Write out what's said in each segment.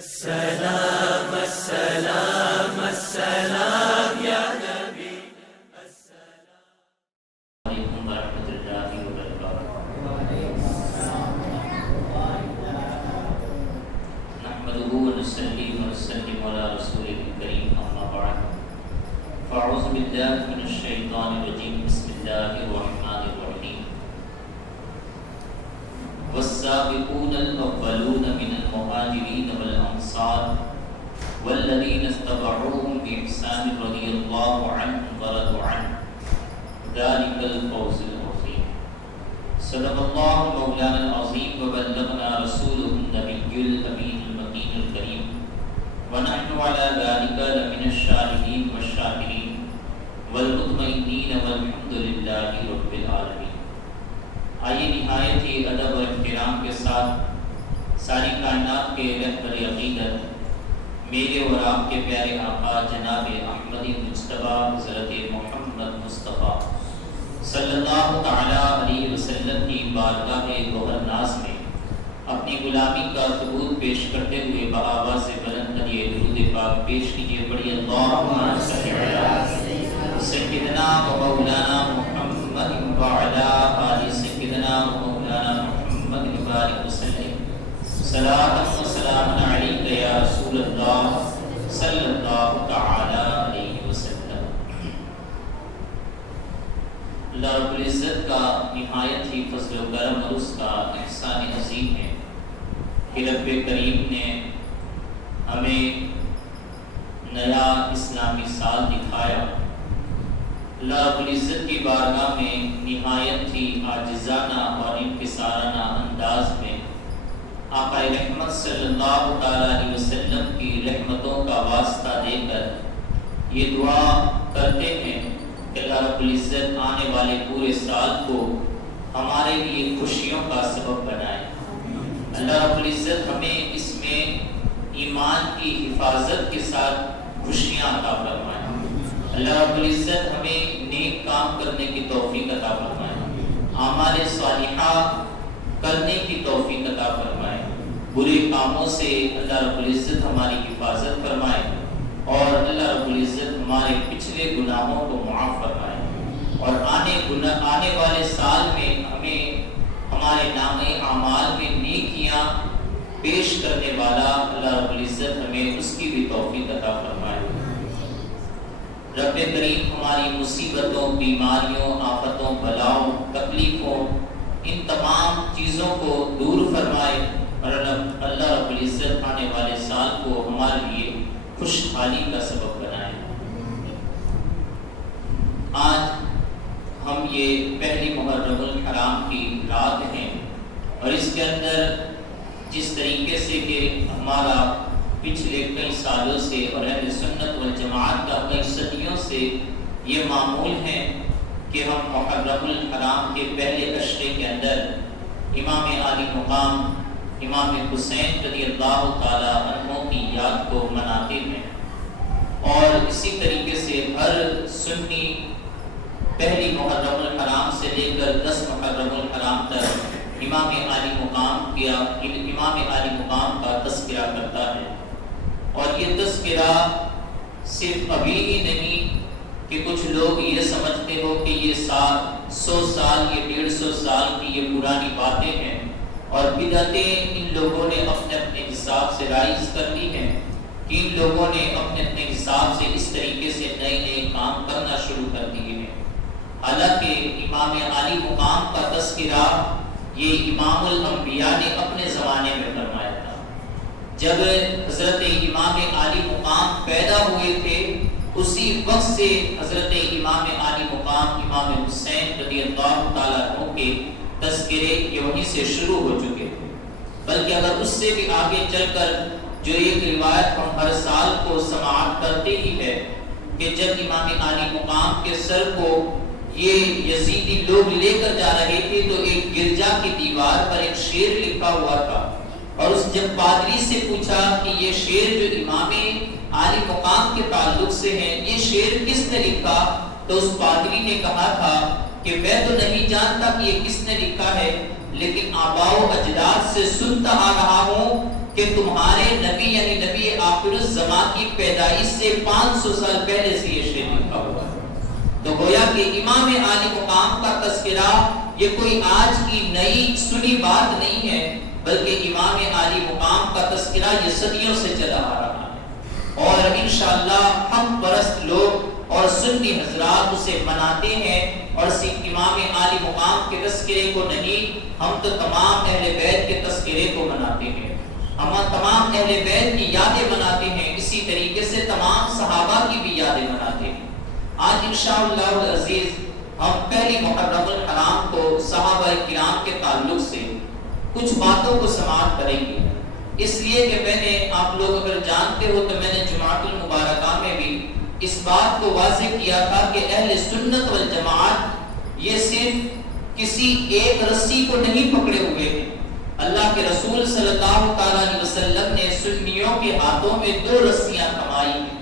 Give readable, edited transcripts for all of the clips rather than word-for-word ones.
السلام السلام السلام یا نبی السلام علیکم ورحمۃ اللہ وبرکاتہ نحمده ونصلي ونسلم علی رسوله الکریم اما بعد فاعوذ باللہ من الشیطان الرجیم بسم اللہ الرحمن الرحیم والسابقون الاولون من المهاجرین والانصار والذین اتبعوهم بإحسان رضی اللہ عنهم ورضوا عنه ذلك الفوز العظیم صدق اللہ مولانا العظیم وبلغنا رسوله النبی الامین المکین الکریم ونحن على ذلك لمن الشاهدین والشاکرین والمطمئنین والحمد للہ رب العالمین۔ آئیے نہایت ہی ادب و احترام کے ساتھ ساری کائنات کے رہبر عقیدت میرے اور آپ کے پیارے آقا جناب احمدی مجتبیٰ حضرت محمد مصطفیٰ صلی اللہ تعالی علیہ وسلم کی بارگاہ گوہر ناز میں اپنی غلامی کا ثبوت پیش کرتے ہوئے بآواز بلند یہ درود پاک پیش کیجیے، پڑھی اللہم صلی علی سیدنا و مولانا محمد وعلی آل سیدنا و مولانا محمد بارک وسلم صلاۃ و سلام علیک یا رسول اللہ صلی اللہ تعالی علیہ وسلم۔ اللہ رب العزت کا نہایت ہی فضل و کرم اور اس کا احسان عظیم ہے کہ رب کریم نے ہمیں نیا اسلامی سال دکھایا۔ اللہ رب العزت کی بارگاہ میں نہایت ہی عاجزانہ اور انکسارانہ انداز میں آقا رحمت صلی اللہ تعالی علیہ وسلم کی رحمتوں کا واسطہ دے کر یہ دعا کرتے ہیں کہ اللہ رب العزت آنے والے پورے سال کو ہمارے لیے خوشیوں کا سبب بنائے۔ اللہ رب العزت ہمیں اس میں ایمان کی حفاظت کے ساتھ خوشیاں عطا فرمائے۔ اللہ رب العزت ہمیں نیک کام کرنے کی توفیق عطا فرمائے، اعمال صالحہ کرنے کی توفیق عطا فرمائے، برے کاموں سے اللہ رب العزت ہماری حفاظت فرمائے اور اللہ رب العزت ہمارے پچھلے گناہوں کو معاف فرمائے اور آنے والے سال میں ہمیں ہمارے نامہ اعمال میں نیکیاں پیش کرنے والا اللہ رب العزت ہمیں اس کی بھی توفیق عطا فرمائے۔ رب کریم ہماری مصیبتوں، بیماریوں، آفتوں، بلاؤں، تکلیفوں، ان تمام چیزوں کو دور فرمائے اور اللہ رب العزت آنے والے سال کو ہمارے لیے خوشحالی کا سبب بنائے۔ آج ہم یہ پہلی محرم الحرام کی رات ہیں اور اس کے اندر جس طریقے سے کہ ہمارا پچھلے کئی سالوں سے اور اہل سنت والجماعت کا کئی صدیوں سے یہ معمول ہے کہ ہم محرم الحرام کے پہلے عشرے کے اندر امام عالی مقام امام حسین رضی اللہ تعالی عنہ کی یاد کو مناتے ہیں اور اسی طریقے سے ہر سنی پہلی محرم الحرام سے لے کر 10 محرم الحرام تک امام عالی مقام کا تذکرہ کرتا ہے۔ اور یہ تذکرہ صرف ابھی ہی نہیں کہ کچھ لوگ یہ سمجھتے ہو کہ یہ 100 سال یہ 150 سال کی یہ پرانی باتیں ہیں اور بدعتیں ان لوگوں نے اپنے اپنے حساب سے رائز کر لی ہیں کہ ان لوگوں نے اپنے اپنے حساب سے اس طریقے سے نئے نئے کام کرنا شروع کر دیے ہیں۔ حالانکہ امام عالی مقام کا تذکرہ یہ امام الانبیاء نے اپنے زمانے میں فرمایا تھا۔ جب حضرت امام عالی مقام پیدا ہوئے تھے اسی وقت سے حضرت امام عالی مقام امام حسین رضی اللہ تعالیٰ عنہ کے تذکرے یہ وہیں سے شروع ہو چکے تھے، بلکہ اگر اس سے بھی آگے چل کر جو ایک روایت ہم ہر سال کو سماعت کرتے ہی ہے کہ جب امام عالی مقام کے سر کو یہ یزیدی لوگ لے کر جا رہے تھے تو ایک گرجا کی دیوار پر ایک شعر لکھا ہوا تھا اور اس جب پادری سے پوچھا کہ یہ شعر جو امام عالی مقام کے تعلق سے ہیں یہ شعر کس نے لکھا، تو اس پادری نے کہا تھا کہ میں تو نہیں جانتا کہ یہ کس نے لکھا ہے، لیکن آباء و اجداد سے سنتا آ رہا ہوں کہ تمہارے نبی یعنی آخر الزمان کی پیدائش سے 500 سال پہلے سے یہ شعر لکھا ہوا ہے۔ تو گویا کہ امام عالی مقام کا تذکرہ یہ کوئی آج کی نئی سنی بات نہیں ہے، بلکہ امام عالی مقام کا تذکرہ یہ صدیوں سے چلا آ رہا ہے، اور انشاءاللہ حق پرست لوگ اور سنی حضرات اسے مناتے ہیں، اور امام عالی مقام کے تذکرے کو نہیں، ہم تو تمام اہل بیت کے تذکرے کو مناتے ہیں، ہم تمام اہل بیت کی یادیں مناتے ہیں، اسی طریقے سے تمام صحابہ کی بھی یادیں مناتے ہیں۔ آج انشاءاللہ العزیز ہم پہلی محرم الحرام کو صحابہ کرام کے تعلق سے کچھ باتوں کو سماعت کریں گے، اس لیے کہ میں نے، آپ لوگ اگر جانتے ہو تو میں نے جمعۃ المبارکہ میں بھی اس بات کو واضح کیا تھا کہ اہل سنت والجماعت یہ صرف کسی ایک رسی کو نہیں پکڑے ہوئے ہیں۔ اللہ کے رسول صلی اللہ تعالیٰ علیہ وسلم نے سنیوں کے ہاتھوں میں 2 رسیاں تھمائی ہیں،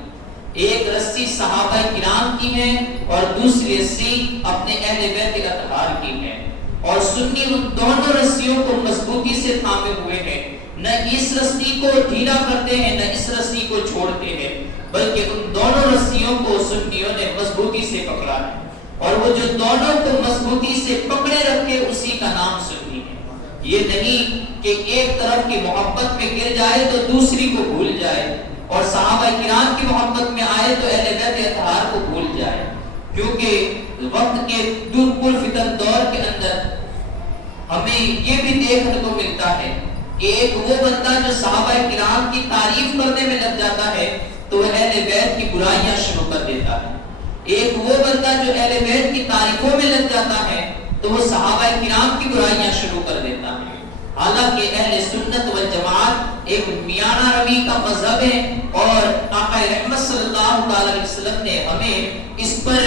ایک رسی صحابہ کرام کی ہے اور دوسری رسی اپنے اہل بیت اطہار کی ہے، اور سنی ان دونوں رسیوں کو مضبوطی سے تھامے ہوئے ہیں، نہ اس رسی کو ڈھیلا کرتے ہیں نہ اس رسی کو چھوڑتے ہیں، بلکہ ان دونوں رسیوں کو سنیوں نے مضبوطی سے پکڑا ہے، اور وہ جو دونوں کو مضبوطی سے پکڑے رکھے اسی کا نام سنی ہے۔ یہ نہیں کہ ایک طرف کی محبت میں گر جائے تو دوسری کو بھول جائے، اور صحابہ کرام کی محبت میں آئے تو اہل بیت اطہار کو بھول جائے، کیونکہ وقت کے دور پرفتن دور کے اندر ہمیں یہ بھی دیکھنے کو ملتا ہے کہ ایک وہ بندہ جو صحابہ کرام کی تعریف کرنے میں لگ جاتا ہے تو وہ اہل بیت کی برائیاں شروع کر دیتا ہے، ایک وہ بندہ جو اہل بیت کی تعریفوں میں لگ جاتا ہے تو وہ صحابہ کرام کی برائیاں شروع کر دیتا ہے۔ حالانکہ اہل سنت والجماعت ایک میانہ روی کا مذہب ہے، اور آقا رحمت صلی اللہ علیہ وسلم نے ہمیں اس پر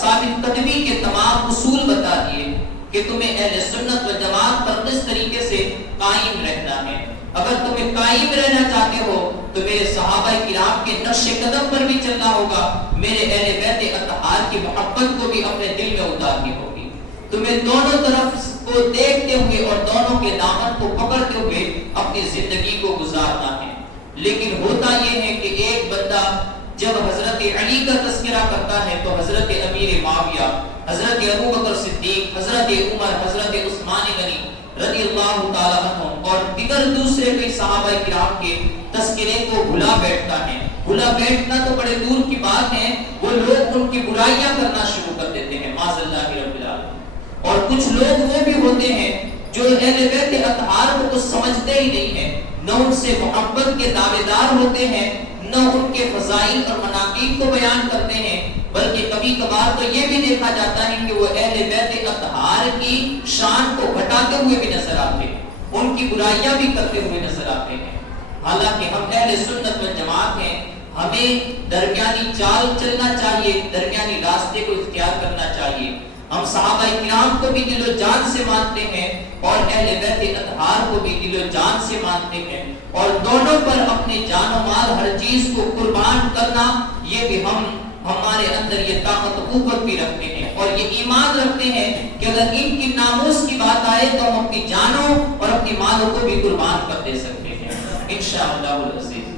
ثابت قدمی کے تمام اصول بتا دیے کہ تمہیں اہل سنت والجماعت پر کس طریقے سے قائم رہنا ہے۔ اگر تمہیں قائم رہنا چاہتے ہو تو میرے صحابہ کرام کے نقش قدم پر بھی چلنا ہوگا، میرے اہل بیت اطہار کی محبت کو بھی اپنے دل میں اتارنی ہوگی، تمہیں دونوں طرف کو دیکھتے ہوئے اور دونوں کے دامن کو پکڑتے ہوئے اپنی زندگی کو گزارنا ہے۔ لیکن ہوتا یہ ہے کہ ایک بندہ جب حضرت علی کا تذکرہ کرتا ہے تو حضرت امیر معاویہ، حضرت ابوبکر صدیق، حضرت عمر، حضرت عثمان غنی رضی اللہ تعالیٰ عنہ اور دیگر دوسرے کئی صحابہ کرام کے تذکرے کو بھلا بیٹھتا ہے۔ بھلا بیٹھنا تو بڑے دور کی بات ہے، وہ لوگ ان کی برائیاں کرنا شروع کر دیتے ہیں، معاذ اللہ رب العالمین۔ اور کچھ لوگ وہ بھی ہوتے ہیں جو اہل بیت اطہار کو کچھ سمجھتے ہی نہیں ہیں، نہ ان سے محبت کے دعوے دار ہوتے ہیں، نہ ان کے فضائل اور مناقب کو بیان کرتے ہیں، بلکہ کبھی کبھار تو یہ بھی دیکھا جاتا ہے کہ وہ اہل بیت اطہار کی شان کو گھٹاتے ہوئے بھی نظر آتے ہیں، ان کی برائیاں بھی کرتے ہوئے نظر آتے ہیں۔ حالانکہ ہم اہل سنت والجماعت ہیں، ہمیں درمیانی چال چلنا چاہیے، درمیانی راستے کو اختیار کرنا چاہیے۔ ہم صحابہ کرام کو بھی دل و جان سے مانتے ہیں اور اہل بیت اطہار کو بھی دل و جان سے مانتے ہیں، اور دونوں پر اپنے جان و مال ہر چیز کو قربان کرنا، یہ بھی ہمارے اندر یہ طاقت و قوت بھی رکھتے ہیں، اور یہ ایمان رکھتے ہیں کہ اگر ان کی ناموس کی بات آئے تو ہم اپنی جانوں اور اپنی مالوں کو بھی قربان کر دے سکتے ہیں انشاءاللہ العزیز۔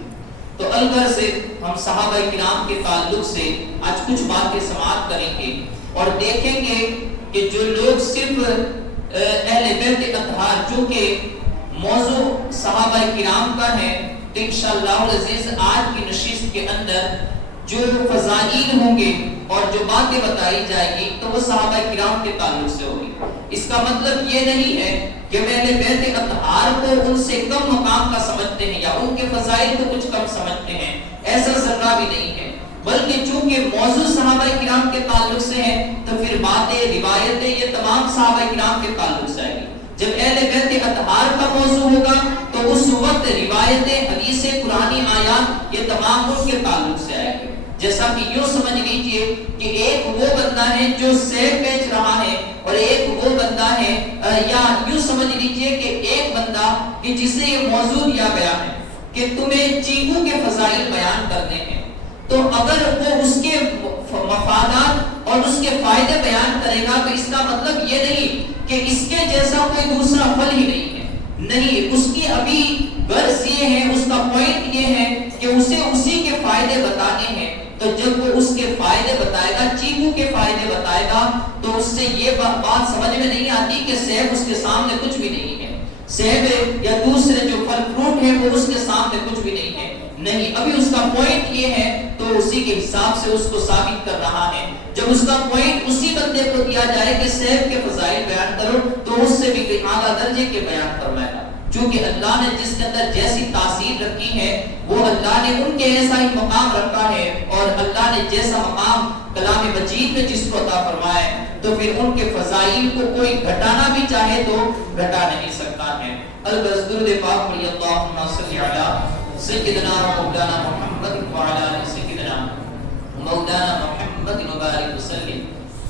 تو الغرض ہم صحابہ کرام کے تعلق سے آج کچھ باتیں سماعت کریں گے اور دیکھیں گے کہ جو لوگ صرف اہل بیت اطہار، چونکہ موضوع صحابہ کرام کا ہے تو انشاءاللہ العزیز آج کی نشست کے اندر جو فضائل ہوں گے اور جو باتیں بتائی جائے گی تو وہ صحابہ کرام کے تعلق سے ہوگی۔ اس کا مطلب یہ نہیں ہے کہ میں اہل بیت اطہار کو ان سے کم مقام کا سمجھتے ہیں یا ان کے فضائل کو کچھ کم سمجھتے ہیں، ایسا ذرہ بھی نہیں ہے، بلکہ چونکہ موضوع صحابہ کرام کے تعلق سے ہے تو پھر باتیں، روایتیں یہ تمام صحابہ کرام کے تعلق سے آئے گی۔ جب اہل بیت اطہار کا موضوع ہوگا تو اس وقت روایتیں، حدیثیں، قرآنی آیات یہ تمام ان کے تعلق سے آئے گی۔ جیسا کہ یوں سمجھ لیجئے کہ ایک وہ بندہ ہے جو سیب بیچ رہا ہے اور ایک وہ بندہ ہے، یا یوں سمجھ لیجئے کہ ایک بندہ کہ جسے یہ موضوع دیا گیا ہے کہ تمہیں چیکو کے فضائل بیان کرنے ہیں، تو اگر وہ اس کے مفادات اور اس کے فائدے بیان کرے گا تو اس کا مطلب یہ نہیں کہ اس کے جیسا کوئی دوسرا پھل ہی نہیں ہے، نہیں، اس کی ابھی غرض یہ ہے، اس کا پوائنٹ یہ ہے تو جب وہ اس کے فائدے بتائے گا، چیکو کے فائدے بتائے گا، تو اس سے یہ بات سمجھ میں نہیں آتی کہ سیب اس کے سامنے کچھ بھی نہیں ہے، سیب یا دوسرے جو پھل فروٹ ہیں وہ اس کے سامنے کچھ بھی نہیں ہے، نہیں، ابھی اس کا پوائنٹ یہ ہے تو اسی کے حساب سے اس کو ثابت کر رہا ہے۔ جب اس کا پوائنٹ اسی بندے کو دیا جائے کہ سیب کے فضائل بیان کرو تو اس سے بھی اعلیٰ درجے کے بیان فرمائے گا، چونکہ اللہ نے جس کے اندر جیسی تاثیر رکھی ہے وہ اللہ نے ان کے ایسا ہی مقام رکھا ہے، اور اللہ نے جیسا مقام کلام مجید میں جس کو عطا فرمایا ہے تو پھر ان کے فضائل کو کوئی گھٹانا بھی چاہے تو گھٹا نہیں سکتا ہے۔ البس درود پاک پڑھی، اللہم صلی علی سیدنا مولانا محمد وعلی آل سیدنا مولانا محمد مبارک وسلم،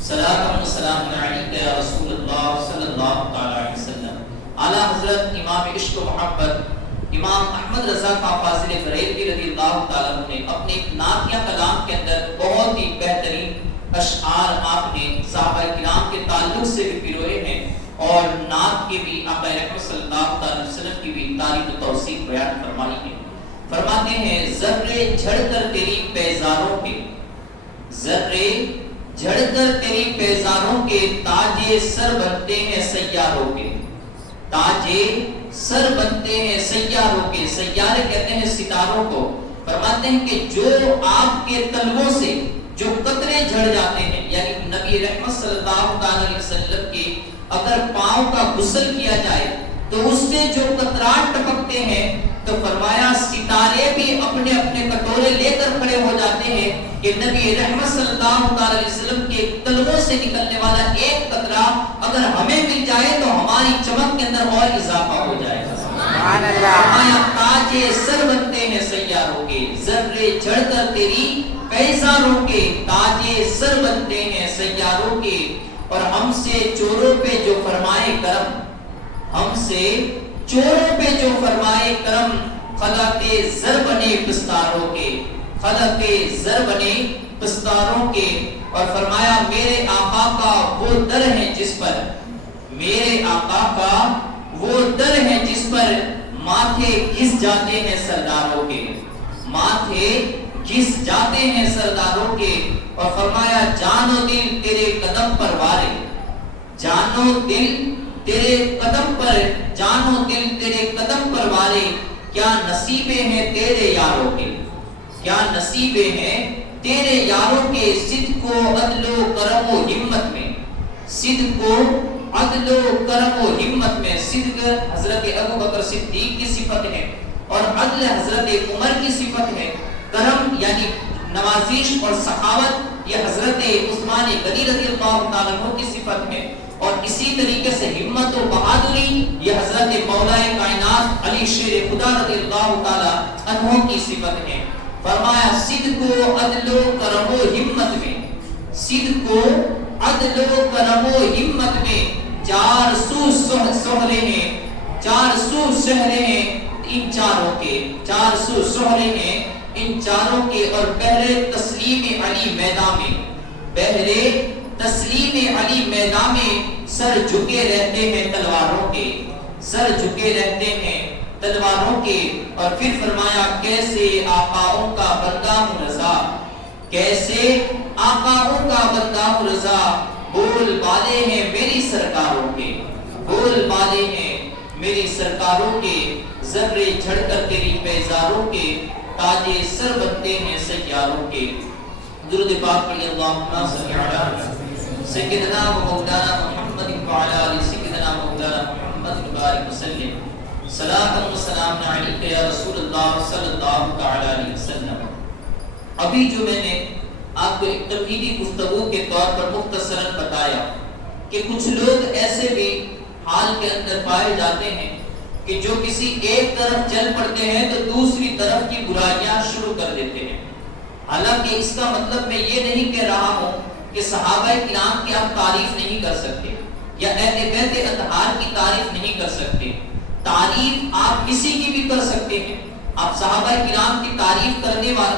صلاۃ و سلام علیک یا رسول اللہ صلی اللہ تعالی علیہ وسلم۔ اعلیٰ حضرت امام عشق و محبت امام احمد رضا خان فاضل بریلوی رضی اللہ تعالیٰ عنہ نے اپنے نعتیہ کلام کے اندر بہت ہی بہترین اشعار آپ نے صحابہ کرام کے تعلق سے بھی پیروئے ہیں، اور نعت کے بھی آقا رحمت صلی اللہ علیہ وسلم کی بھی تعریف و توصیف بیان فرمائی ہے۔ فرماتے ہیں ذرے جھڑ کر تیری پیزاروں کے، ذرے جھڑ کر تیری پیزاروں کے تاجے سر بنتے ہیں سیاروں کے، تاجے سر بنتے ہیں سیاروں کے، سیارے کہتے ہیں ستاروں کو۔ فرماتے ہیں کہ جو آپ کے تلووں سے جو قطرے جھڑ جاتے ہیں، یعنی نبی رحمت صلی اللہ علیہ وسلم کے اگر پاؤں کا غسل کیا جائے تو اس سے جو قطرات ٹپکتے ہیں، تو فرمایا ستارے بھی اپنے اپنے کٹورے لے کر کھڑے ہو جاتے ہیں کہ نبی رحمت صلی اللہ علیہ وسلم کے تلووں سے نکلنے والا ایک قطرہ اگر ہمیں مل جائے تو ہماری چمک کے اندر اور اضافہ ہو جائے گا۔ سبحان اللہ۔ فرمایا تاجے سر بنتے ہیں سیاروں کے، ذرے جھڑ کر تیری پیزاروں کے، تاجے سر بنتے ہیں سیاروں کے، اور ہم سے چوروں پہ جو فرمائے کرم، ہم سے چوروں پہ جو فرمائے کرم، خلق زر بنے پستاروں کے، خلق زر بنے پستاروں کے۔ اور فرمایا میرے آقا کا وہ در ہے جس پر، میرے آقا کا وہ در ہے جس پر ماتھے گھس جاتے ہیں سرداروں کے، ماتھے گھس جاتے ہیں سرداروں کے۔ اور فرمایا جان و دل تیرے قدم پر وارے، جان و دل تیرے قدم پر، جان و دل تیرے قدم پر وارے، کیا نصیبیں ہیں تیرے یاروں کے، کیا نصیبیں ہیں تیرے یاروں کے، صدق و عدل و کرم و ہمت میں، صدق و عدل و کرم و ہمت میں۔ صدق حضرت ابو بکر صدیق کی صفت ہے، اور عدل حضرت عمر کی صفت ہے، کرم یعنی نوازش اور سخاوت یہ حضرت عثمان غنی رضی اللہ تعالیٰ عنہ کی صفت ہے، اور اسی طریقے سے ہمت و بہادری یہ حضرت مولا کائنات علی شیر خدا رضی اللہ تعالیٰ عنہ کی صفت ہے۔ فرمایا صدق و عدل و کرم و ہمت میں، صدق و عدل و کرم و ہمت میں، چار سو سہرے ہیں، چار سو سہرے ہیں ان چاروں کے، چار سو سہرے ہیں ان چاروں کے، اور پہلے تسلیم علی میدان میں، پہلے تسلیم علی میدان میں، سر جھکے رہتے ہیں تلواروں کے، سر جھکے رہتے ہیں تلواروں کے۔ اور پھر فرمایا کیسے آقاؤں کا بندہ ہوں رضا، کیسے آقاؤں کا بندہ ہوں رضا، بول بالے ہیں میری سرکاروں کے، بول بالے ہیں میری سرکاروں کے، ذرے جھڑ کر تیری پیزاروں کے، تاجے سر بنتے ہیں سیاروں کے۔ درود پاک پڑھی، اللہم صلی علی سیدنا و مولانا محمد وعلی آل سیدنا مولانا محمد مبارک وسلم، صلاۃ و سلام علیک یا رسول اللہ صلی اللہ تعالی علیہ وسلم۔ ابھی جو میں نے آپ کو ایک تمہیدی گفتگو کے طور پر مختصراً بتایا کہ کچھ لوگ ایسے بھی حال کے اندر پائے جاتے ہیں کہ جو کسی ایک طرف چل پڑتے ہیں تو دوسری طرف کی برائیاں شروع کر دیتے ہیں۔ حالانکہ اس کا مطلب میں یہ نہیں کہہ رہا ہوں کہ صحابہ کرام کی آپ تعریف نہیں کر سکتے یا اہل بیت اطہار کی تعریف نہیں کر سکتے، تعریف آپ کسی کی بھی کر سکتے ہیں۔ آپ صحابہ کرام کی تعریف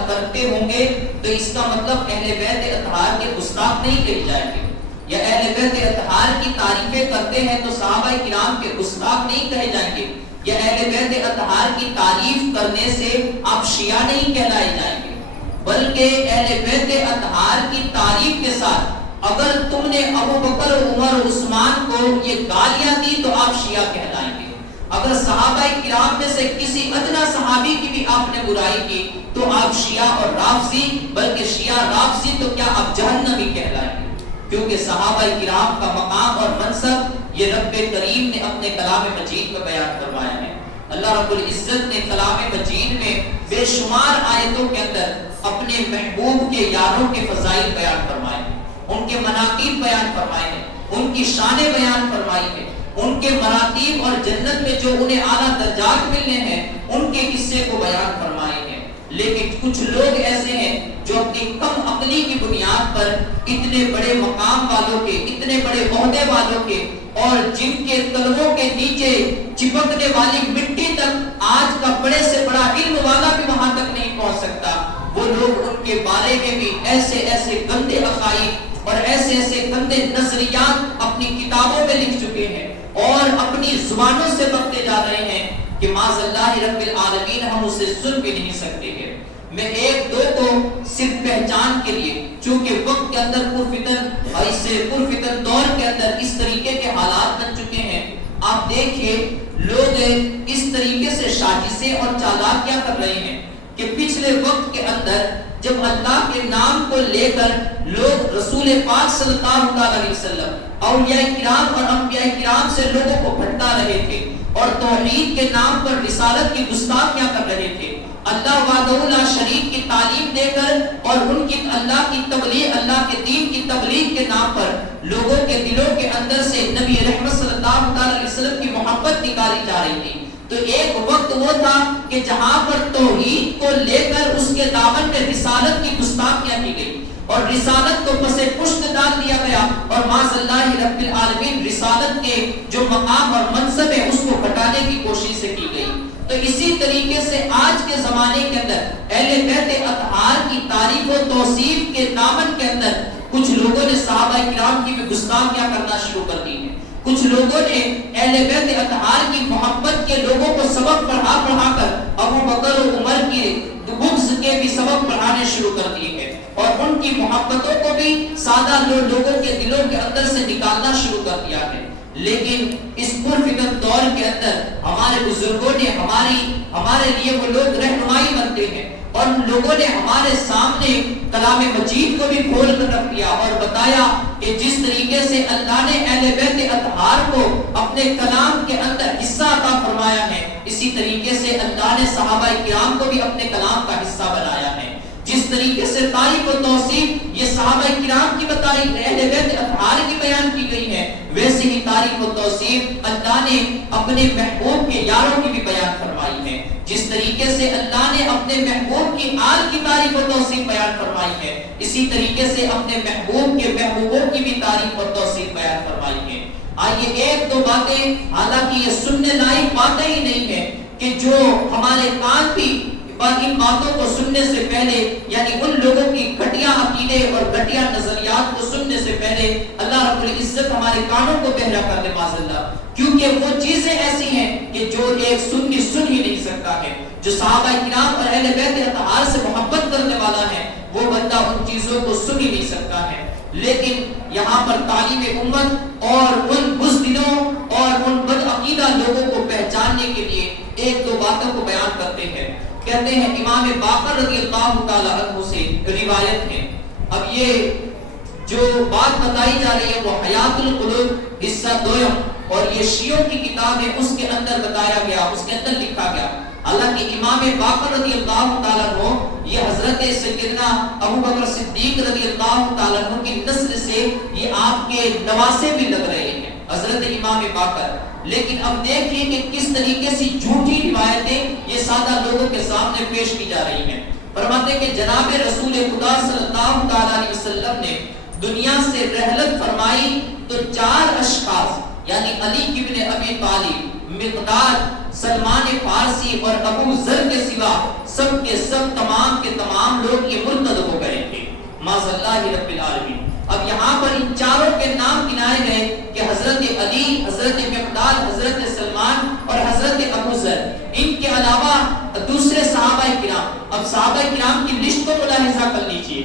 کرتے ہوں گے تو اس کا مطلب اہل بیت اطہار کے گستاخ نہیں کہے جائیں گے، یا اہل بیت اطہار کی تعریفیں کرتے ہیں تو صحابہ کرام کے گستاخ نہیں کہے جائیں گے، یا اہل بیت اطہار کی تعریف کرنے سے آپ شیعہ نہیں کہلائے جائیں گے۔ بلکہ اہل بیت اطہار کی تعریف کے ساتھ اگر تم نے ابو بکر عمر عثمان کو یہ گالیاں دی تو آپ شیعہ کہلائیں گے، اگر صحابہ کرام میں سے کسی ادنا صحابی کی بھی آپ نے برائی کی تو آپ شیعہ اور رافضی، بلکہ شیعہ رافضی تو کیا آپ جہنمی کہلائیں گے، کیونکہ صحابہ کرام کا مقام اور منصب یہ رب کریم نے اپنے کلام مجید میں بیان فرمایا ہے۔ اللہ رب العزت نے کلام مجید میں بے شمار آیتوں کے اندر اپنے محبوب کے یاروں کے فضائل بیان فرمائے ہیں، ان کے مناقب بیان فرمائے ہیں، ان کی شانیں بیان فرمائی ہیں، ان کے مراتب اور جنت میں جو انہیں اعلیٰ درجات ملنے ہیں ان کے قصے کو بیان فرمائے ہیں۔ لیکن کچھ لوگ ایسے ہیں جو اپنی کم عقلی کی بنیاد پر اتنے بڑے مقام والوں کے، اتنے بڑے عہدے والوں کے، اور جن کے قدموں کے نیچے چپکنے والی مٹی تک آج کا بڑے سے بڑا علم والا بھی وہاں تک نہیں پہنچ سکتا، وہ لوگ ان کے بارے میں بھی ایسے ایسے گندے عقائد اور ایسے ایسے گندے نظریات اپنی کتابوں میں لکھ چکے ہیں اور اپنی زبانوں سے بکتے جا رہے ہیں کہ معاذ اللہ رب العالمین ہم اسے سن بھی نہیں سکتے ہیں۔ میں ایک دو کو صرف پہچان کے لیے، چونکہ وقت کے اندر پرفتن دور کے اندر اس طریقے کے حالات بن چکے ہیں، آپ دیکھیے لوگ اس طریقے سے سازشیں اور چالاکیاں کر رہے ہیں کہ پچھلے وقت کے اندر جب اللہ کے نام کو لے کر لوگ رسول پاک صلی اللہ علیہ وسلم اولیاء کرام اور انبیاء کرام سے لوگوں کو بھٹکا رہے تھے اور توحید کے نام پر رسالت کی گستاخیاں کر رہے تھے، اللہ وحدہ لا شریک کی تعلیم دے کر اور ان کی اللہ کی تبلیغ، اللہ کے دین کی تبلیغ کے نام پر لوگوں کے دلوں کے اندر سے نبی رحمت صلی اللہ علیہ وسلم کی محبت نکالی جا رہی تھی۔ تو ایک وقت وہ تھا کہ جہاں پر توحید کو لے کر اس کے دامن میں رسالت کی گستاخیاں کی گئی اور رسالت کو پس پشت ڈال دیا گیا اور معاذ اللہ رب العالمین رسالت کے جو مقام اور منصب ہے اس کو گھٹانے کی کوشش سے کی گئی۔ تو اسی طریقے سے آج کے زمانے کے اندر اہل بیت اطہار کی تعریف و توصیف کے دامن کے اندر کچھ لوگوں نے صحابہ کرام کی بھی گستاخیاں کرنا شروع کر دی ہیں، کچھ لوگوں نے اہل بیت اطہار کی محبت کے لوگوں کو سبق پڑھا کر ابو بکر و عمر کی بغض کے بھی سبق پڑھانے شروع کر دیے ہیں اور ان کی محبتوں کو بھی سادہ لوگوں کے دلوں کے اندر سے نکالنا شروع کر دیا ہے۔ لیکن اس پرفتن دور کے اندر ہمارے بزرگوں نے ہمارے لیے وہ لوگ رہنمائی بنتے ہیں اور ان لوگوں نے ہمارے سامنے کلام مجید کو بھی کھول کر رکھ دیا اور بتایا کہ جس طریقے سے اللہ نے اہل بیت اطہار کو اپنے کلام کے اندر حصہ عطا فرمایا ہے، اسی طریقے سے اللہ نے صحابہ کرام کو بھی اپنے کلام کا حصہ بنایا ہے۔ جس طریقے سے تعریف و توصیف یہ صحابہ کرام کی بتائی اہل بیت اطہار کی بیان کی گئی ہے، ویسے ہی تعریف و توصیف اللہ نے اپنے محبوب کے یاروں کی بھی بیان فرمائی ہے۔ جس طریقے سے اللہ نے اپنے محبوب کی آل کی تعریف و توصیف بیان فرمائی ہے، اسی طریقے سے اپنے محبوب کے محبوبوں کی بھی تعریف و توصیف بیان فرمائی ہے۔ آئیے ایک دو باتیں، حالانکہ یہ سننے لائق باتیں ہی نہیں ہیں کہ جو ہمارے کان بھی ان باتوں کو سننے سے پہلے، یعنی ان لوگوں کی گھٹیا عقیدے اور گھٹیا نظریات کو سننے سے پہلے اللہ رب العزت ہمارے کانوں کو بہرا کر دے معاذ اللہ، کیونکہ وہ چیزیں ایسی ہیں کہ جو ایک سنی سن ہی نہیں سکتا ہے۔ جو صحابہ کرام اور اہل بیت اطہار سے محبت کرنے والا ہے وہ بندہ ان چیزوں کو سن ہی نہیں سکتا ہے۔ لیکن یہاں پر تعلیم امت اور ان بزدلوں اور ان بد عقیدہ لوگوں کو پہچاننے کے لیے ایک دو باتوں کو بیان کرتے ہیں۔ کہتے ہیں امام باقر رضی اللہ تعالی عنہ سے روایت ہے، اب یہ جو بات بتائی جا رہی ہے وہ حیات القلوب حصہ دویم اور یہ شیعوں کی کتاب ہے، اس کے اندر بتایا گیا، اس کے اندر لکھا گیا۔ حالانکہ امام باقر رضی اللہ تعالی عنہ یہ حضرت سیدنا ابو بکر صدیق رضی اللہ تعالی عنہ کی نسل سے یہ آپ کے نواسے بھی لگ رہے ہیں، حضرت امام باقر۔ لیکن اب دیکھیے کہ کس طریقے سے جھوٹی روایتیں یہ سادہ لوگوں کے سامنے پیش کی جا رہی ہیں۔ فرماتے ہیں کہ جناب رسول خدا صلی اللہ علیہ وسلم نے دنیا سے رحلت فرمائی تو 4 اشخاص یعنی علی ابن ابی طالب، مقداد، سلمان فارسی اور ابو ذر کے سوا سب کے سب تمام کے تمام لوگ یہ مرتد ہو گئے تھے معاذ اللہ رب العالمین۔ اب یہاں پر ان چاروں کے نام گنائے گئے کہ حضرت علی، حضرت مقداد، حضرت سلمان اور حضرت ابو ذر، ان کے علاوہ دوسرے صحابہ کرام اب صحابہ کرام کی لسٹ کو ملاحظہ کر لیجئے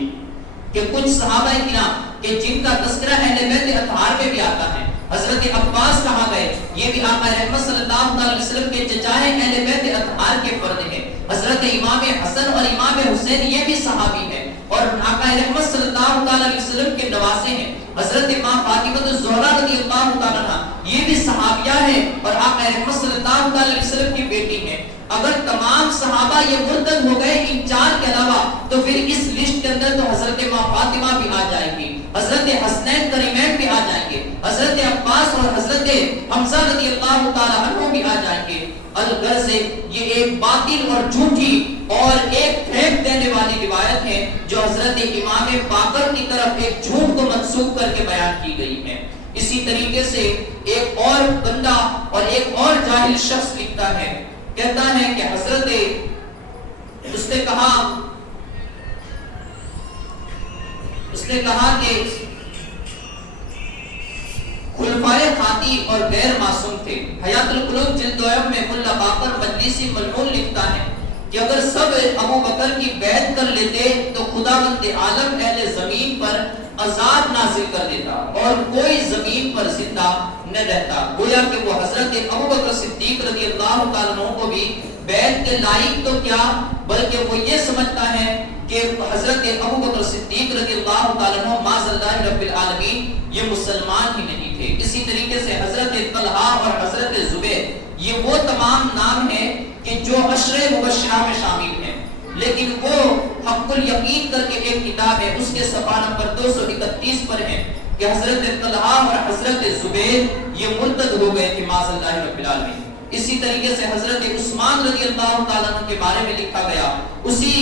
کہ کچھ صحابہ کرام کہ جن کا تذکرہ اہل بیت اطہار میں بھی آتا ہے. حضرت عباس کہا گئے یہ بھی آقا رحمت صلی اللہ علیہ وسلم کے چچا ہیں, اہل بیت اطہار کے فرد ہیں. حضرت امام حسن اور امام حسین یہ بھی صحابی ہیں اور آقا رحمت صلی اللہ علیہ وسلم کے نواسے ہیں. حضرت امام فاطمہ الزہرا رضی اللہ تعالی عنہا یہ بھی صحابیہ ہیں اور آقا رحمت صلی اللہ علیہ وسلم کی بیٹی ہیں. اگر تمام صحابہ یہ مرتد ہو گئے ان چار کے علاوہ تو پھر اس لسٹ کے اندر تو حضرت ماں فاطمہ بھی آ جائے گی, حضرت حسنین کریمین بھی آ جائیں گے, حضرت عباس اور حضرت حمزہ رضی اللہ تعالی عنہ بھی آ جائیں گے. الغرض یہ ایک باطل اور جھوٹی اور ایک پھینک دینے والی روایت ہے جو حضرت امام باقر کی طرف ایک جھوٹ کو منسوخ کر کے بیان کی گئی ہے. اسی طریقے سے ایک اور بندہ اور ایک اور جاہل شخص لکھتا ہے, کہتا ہے کہ حضرت اس نے کہا کہ خلفائے خاطی اور غیر معصوم تھے. حیات القلوب جلد دوم میں ملا باقر مجلسی ملعون لکھتا ہے کہ اگر سب ابو بکر کی بیعت کر لیتے تو خداوند عالم اہل زمین پر عذاب نازل کر دیتا اور کوئی زمین پر زندہ نہ رہتا. گویا کہ وہ حضرت ابو بکر صدیق رضی اللہ تعالیٰ عنہ کو بھی بیعت کے لائق تو کیا بلکہ وہ یہ سمجھتا ہے کہ حضرت ابو بکر صدیق رضی اللہ تعالیٰ عنہ معاذ اللہ رب العالمین یہ مسلمان ہی نہیں تھے. اسی طریقے سے حضرت طلحہ اور حضرت زبیر یہ وہ تمام نام ہیں کہ جو عشرے مبشرہ میں شامل ہیں, لیکن وہ حق الیقین کر کے ایک کتاب ہے اس کے صفحہ نمبر 231 پر ہے کہ حضرت طلحہ اور حضرت زبیر یہ مرتد ہو گئے تھے معاذ اللہ رب العالمین. اسی طریقے سے حضرت عثمان رضی اللہ تعالیٰ عنہ کے بارے میں لکھا گیا اسی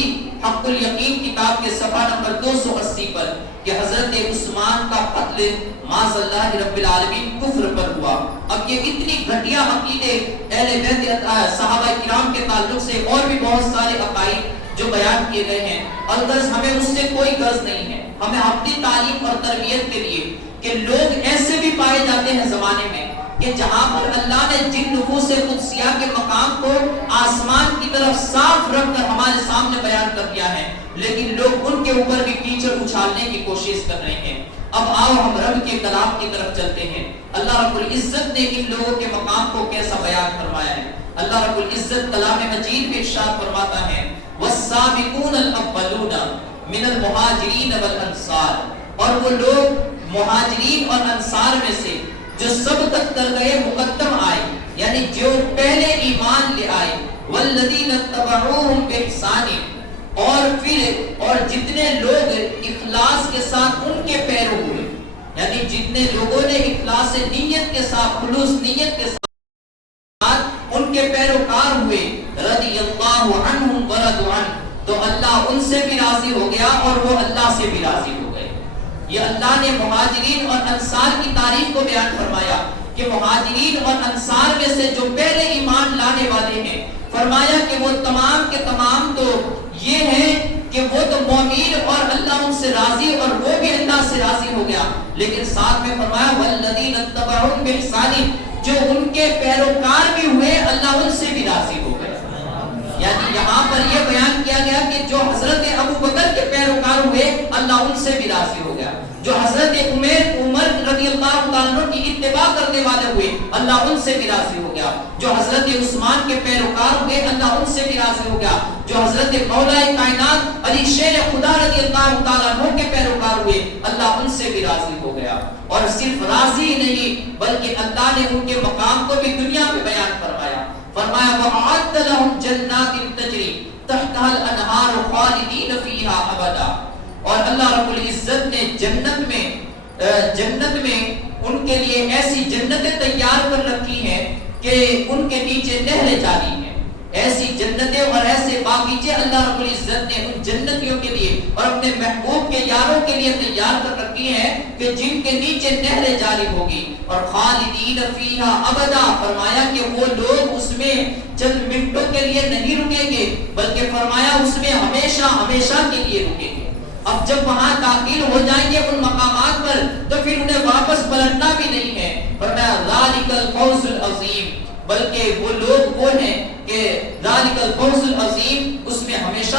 حق الیقین کتاب کے صفحہ نمبر 280 پر کہ حضرت عثمان کا قتل معاذ اللہ رب العالمین کفر پر ہوا. اب یہ اتنی گھٹیا عقیدے اہل بیت صحابہ کرام کے تعلق سے اور بھی بہت سارے عقائد جو بیان کیے گئے ہیں, الغرض ہمیں اس سے کوئی غرض نہیں ہے. ہمیں اپنی تعلیم اور تربیت کے لیے کہ لوگ ایسے بھی پائے جاتے ہیں زمانے میں کہ جہاں پر اللہ نے جن نفوس قدسیہ کے مقام کو آسمان کی طرف صاف رکھ کر ہمارے سامنے بیان کر دیا ہے, لیکن لوگ ان کے اوپر بھی کیچڑ اچھالنے کی کوشش کر رہے ہیں. اب آؤ ہم رب کے کلام کی طرف چلتے ہیں. اللہ رب العزت نے ان لوگوں کے مقام کو کیسا بیان فرمایا ہے. اللہ رب العزت کلام مجید میں ارشاد فرماتا ہے والسابقون الاولون من المہاجرین والانصار, اور وہ لوگ مہاجرین اور انصار میں سے جو سبقت کر گئے مقدم آئے یعنی جو پہلے ایمان لے آئے, والذین اتبعوہم بإحسان, اور جتنے لوگ اخلاص کے ساتھ ان کے پیرو ہوئے یعنی جتنے لوگوں نے اخلاص نیت کے ساتھ خلوص نیت کے ساتھ ان کے پیروکار ہوئے, رضی اللہ عنہم ورضوا عنہ, تو اللہ ان سے بھی راضی ہو گیا اور وہ اللہ سے بھی راضی ہو گئے. یہ اللہ نے مہاجرین اور انصار کی تعریف کو بیان فرمایا کہ مہاجرین اور انصار میں سے جو پہلے ایمان لانے والے ہیں, فرمایا کہ وہ تمام کے تمام تو یہ ہیں کہ وہ تو مومن اور اللہ ان سے راضی اور وہ بھی اللہ سے راضی ہو گیا, لیکن ساتھ میں فرمایا والذین اتبعوہم بإحسان, جو ان کے پیروکار بھی ہوئے اللہ ان سے بھی راضی ہو گئے. یعنی یہاں پر یہ بیان کیا گیا کہ جو حضرت ابو بکر کے پیروکار ہوئے اللہ ان سے بھی راضی ہو گیا, جو حضرت عمر رضی اللہ تعالیٰ عنہ کی اتباع کرنے والے ہوئے اللہ ان سے بھی راضی ہو گیا, جو حضرت عثمان کے پیروکار ہوئے اللہ ان سے بھی راضی ہو گیا, جو حضرت مولا کائنات علی شیر خدا رضی اللہ تعالیٰ عنہ کے پیروکار ہوئے اللہ ان سے بھی راضی ہو گیا. اور صرف راضی نہیں بلکہ اللہ نے ان کے مقام کو بھی دنیا میں بیان فرمایا. فرمایا وَأَعَدَّ لَهُمْ جَنَّاتٍ تَجْرِي تَحْتَهَا الْأَنْهَارُ خَالِدِينَ فِيهَا أَبَدًا, اور اللہ رب العزت نے جنت میں ان کے لیے ایسی جنتیں تیار کر رکھی ہیں کہ ان کے نیچے نہریں جاری ہیں. ایسی جنتیں اور ایسے باغیچے اللہ رب العزت نے ان جنتیوں کے لیے اور اپنے محبوب کے یاروں کے لیے تیار کر رکھی ہیں کہ جن کے نیچے نہریں جاری ہوگی. اور خالدین فیہا ابدا, فرمایا کہ وہ لوگ اس میں چند منٹوں کے لیے نہیں رکیں گے بلکہ فرمایا اس میں ہمیشہ ہمیشہ کے لیے رکیں گے. اب جب وہاں داخل ہو جائیں گے ان مقامات پر تو پھر انہیں واپس پلٹنا بھی نہیں ہے. فرمایا ذالک الفوز العظیم, بلکہ وہ لوگ وہ ہیں کہ ذالک الفوز العظیم, اس میں ہمیشہ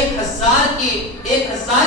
1000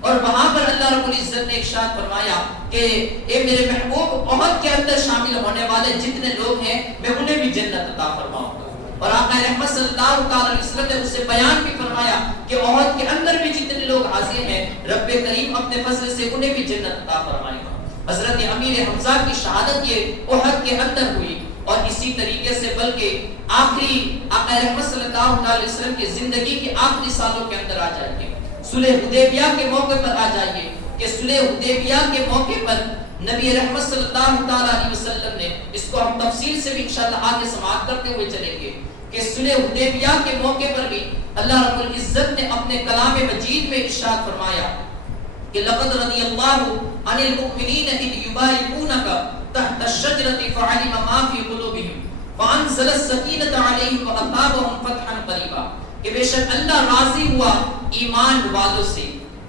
اور وہاں پر اللہ رب العزت نے ارشاد فرمایا کہ اے میرے محبوب احد کے اندر شامل ہونے والے جتنے لوگ ہیں میں انہیں بھی جنت عطا فرماؤں گا. اور آقا رحمت صلی اللہ علیہ وسلم نے اسے بیان بھی فرمایا کہ احد کے اندر بھی جتنے لوگ حاضر ہیں رب کریم اپنے فضل سے انہیں بھی جنت عطا فرمائے گا. حضرت امیر حمزہ کی شہادت یہ احد کے اندر ہوئی اور اسی طریقے سے بلکہ آخری آقا رحمت صلی اللہ علیہ وسلم کی زندگی کے آخری سالوں کے اندر آ جائیے, صلح حدیبیہ کے موقع پر آ جائیے کہ صلح حدیبیہ کے موقع پر نبی رحمت صلی اللہ علیہ وسلم نے, اس کو ہم تفصیل سے بھی انشاءاللہ آگے سماعت کرتے ہوئے چلیں گے, کہ صلح حدیبیہ کے موقع پر بھی اللہ رب العزت نے اپنے کلام مجید میں ارشاد فرمایا کہ لقد رضی اللہ عن المؤمنین اذ یبایعونک تحت الشجرۃ فعلم ما فی قلوبہم فانزل السکینۃ علیہم واصابہم فتحا قریبا, کہ بے شک اللہ راضی ہوا ایمان والوں سے.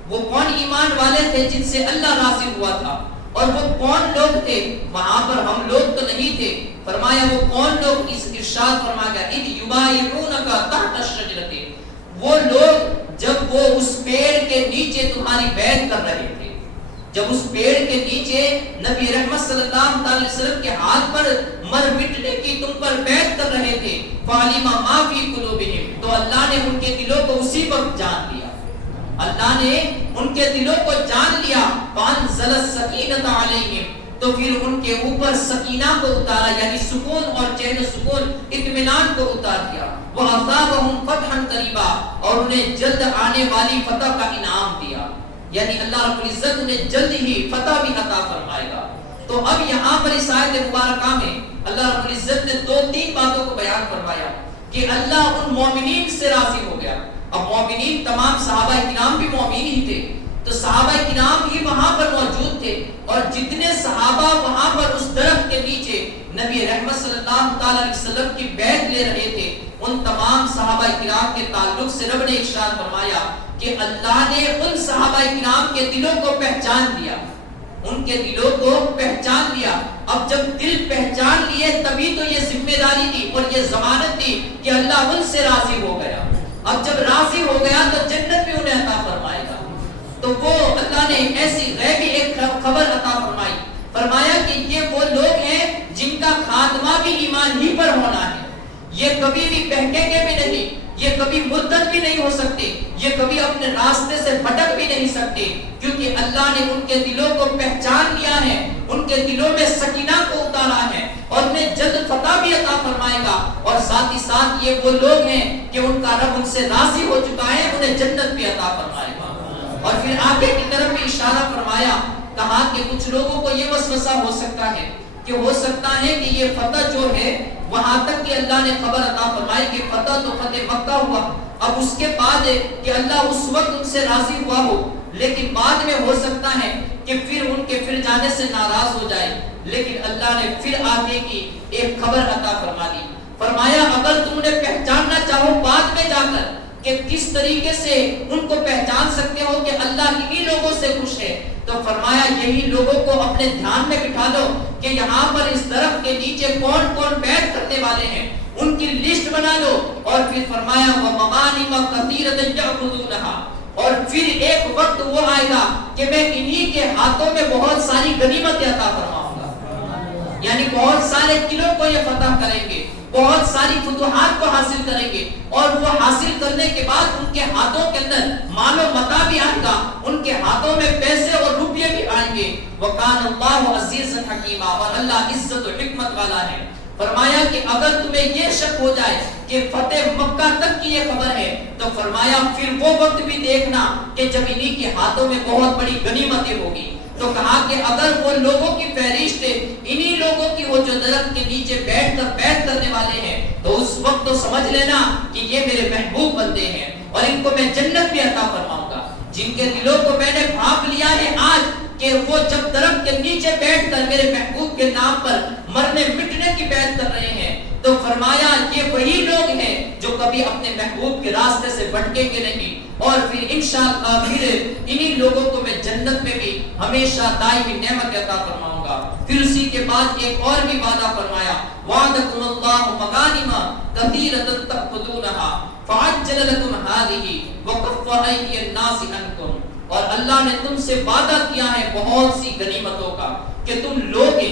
وہ کون ایمان والے تھے جن سے اللہ راضی ہوا تھا, اور وہ کون لوگ تھے, وہاں پر ہم لوگ تو نہیں تھے, فرمایا وہ کون لوگ, اس ارشاد فرما گیا اذ یبایعونک تحت الشجرۃ, وہ لوگ جب وہ اس پیڑ کے نیچے تمہاری بیعت کر رہے تھے, جب اس پیڑ کے نیچے نبی رحمت صلی اللہ علیہ وسلم کے ہاتھ پر مر مٹنے کی تم پر بیعت کر رہے تھے, فعلم ما فی قلوبہم, تو اللہ نے ان کے دلوں کو اسی وقت جان لیا, اللہ نے ان کے دلوں کو جان لیا. فانزل السکینۃ علیہم, تو پھر ان کے اوپر سکینہ کو اتارا, یعنی سکون اور چین و سکون اطمینان کو اتار دیا. وَأَصَابَهُمْ فَتْحًا قَرِيبًا, اور انہیں جلد آنے والی فتح کا انعام دیا, یعنی اللہ رب العزت انہیں جلد ہی فتح بھی عطا فرمائے گا. تو اب یہاں پر اس آیت مبارکہ میں اللہ رب العزت نے دو تین باتوں کو بیان فرمایا کہ اللہ ان مومنین سے راضی ہو گیا. اب مومنین تمام صحابہ کرام بھی مومن ہی تھے, تو صحابہ کرام بھی وہاں پر موجود تھے, اور جتنے صحابہ وہاں پر اس درخت کے نیچے نبی رحمت صلی اللہ علیہ وسلم کی بیعت لے رہے تھے, ان تمام صحابہ کرام کے تعلق سے رب نے ارشاد فرمایا کہ اللہ نے ان صحابہ کرام کے دلوں کو پہچان لیا, ان کے دلوں کو پہچان لیا. اب جب دل پہچان لیے تبھی تو یہ ذمہ داری تھی اور یہ ضمانت تھی کہ اللہ ان سے راضی ہو گیا. اب جب راضی ہو گیا تو جنت بھی انہیں عطا فرمائے گا. تو وہ اللہ نے ایسی غیبی ایک خبر عطا فرمائی, فرمایا کہ یہ وہ لوگ ہیں جن کا خاتمہ بھی ایمان ہی پر ہونا ہے, یہ کبھی بھی بہکیں گے بھی نہیں, یہ کبھی مرتد بھی نہیں ہو سکتے, یہ کبھی اپنے راستے سے بھٹک بھی نہیں سکتے, کیونکہ اللہ نے ان کے دلوں کو پہچان لیا ہے, ان کے دلوں میں سکینہ کو اتارا ہے, اور انہیں جلد فتح بھی عطا فرمائے گا. اور ساتھ ہی ساتھ یہ وہ لوگ ہیں کہ ان کا رب ان سے راضی ہو چکا ہے, انہیں جنت بھی عطا فرمائے گا. اور پھر آگے کی طرف بھی اشارہ فرمایا, کہا کہ کچھ لوگوں کو یہ وسوسہ ہو سکتا ہے کہ ہو سکتا ہے کہ یہ فتح جو ہے وہاں تک کہ اللہ نے خبر عطا فرمائی کہ فتح تو فتح مکہ ہوا, اب اس کے بعد کہ اللہ اس وقت ان سے راضی ہوا ہو, لیکن بعد میں ہو سکتا ہے کہ پھر ان کے پھر جانے سے ناراض ہو جائے. لیکن اللہ نے پھر آگے کی ایک خبر عطا فرما دی, فرمایا اگر تم نے پہچاننا چاہو بعد میں جا کر کہ کس طریقے سے ان کو پہچان سکتے ہو کہ اللہ انہی لوگوں سے خوش ہے, تو فرمایا یہی لوگوں کو اپنے دھیان میں بٹھا لو کہ یہاں پر اس درخت کے نیچے کون کون بیعت کرنے والے ہیں, ان کی لسٹ بنا لو. اور پھر فرمایا وَمَغَانِمَ كَثِيرَةً يَأْخُذُونَهَا, اور پھر ایک وقت وہ آئے گا کہ میں انہی کے ہاتھوں میں بہت ساری غنیمت عطا فرماؤں گا, یعنی بہت سارے قلعوں کو یہ فتح کریں گے, بہت ساری فتوحات کو حاصل کریں گے, اور وہ حاصل کرنے کے بعد ان کے ہاتھوں کے اندر مال و متاع بھی آئے گا, ان کے ہاتھوں میں پیسے اور روپیے بھی آئیں گے. وَكَانَ اللَّهُ عَزِيزًا حَكِيمًا, اور اللہ عزت و حکمت والا ہے. فرمایا کہ اگر تمہیں یہ شک ہو جائے کہ فتح مکہ تک کی یہ خبر ہے, تو فرمایا پھر وہ وقت بھی دیکھنا کہ جب انہی کے ہاتھوں میں بہت بڑی غنیمتیں ہوگی. تو کہا کہ اگر وہ لوگوں کی فہرست انہی لوگوں کی ہو جو درخت کے نیچے بیٹھ کر بیعت کرنے والے ہیں, تو اس وقت تو سمجھ لینا کہ یہ میرے محبوب بندے ہیں, اور ان کو میں جنت بھی عطا فرماؤں گا. جن کے دلوں کو میں نے بھانپ لیا ہے آج کہ وہ جب درخت کے نیچے بیٹھ کر میرے محبوب کے نام پر مرنے مٹنے کی بیعت کر رہے ہیں, تو فرمایا یہ وہی لوگ ہیں جو کبھی اپنے محبوب کے راستے سے بھٹکیں گے نہیں, اور پھر انشاءاللہ پھر انہی لوگوں کو میں جنت میں بھی ہمیشہ دائمی نعمت عطا فرماؤں گا. پھر اسی کے بعد ایک اور بھی وعدہ فرمایا, وعدکم اللہ مغانم کثیرۃ تأخذونها فعجل لکم هذه وکف ایدی الناس عنکم اور اللہ نے تم سے وعدہ کیا ہے بہت سی غنیمتوں کا کہ تم لوگے،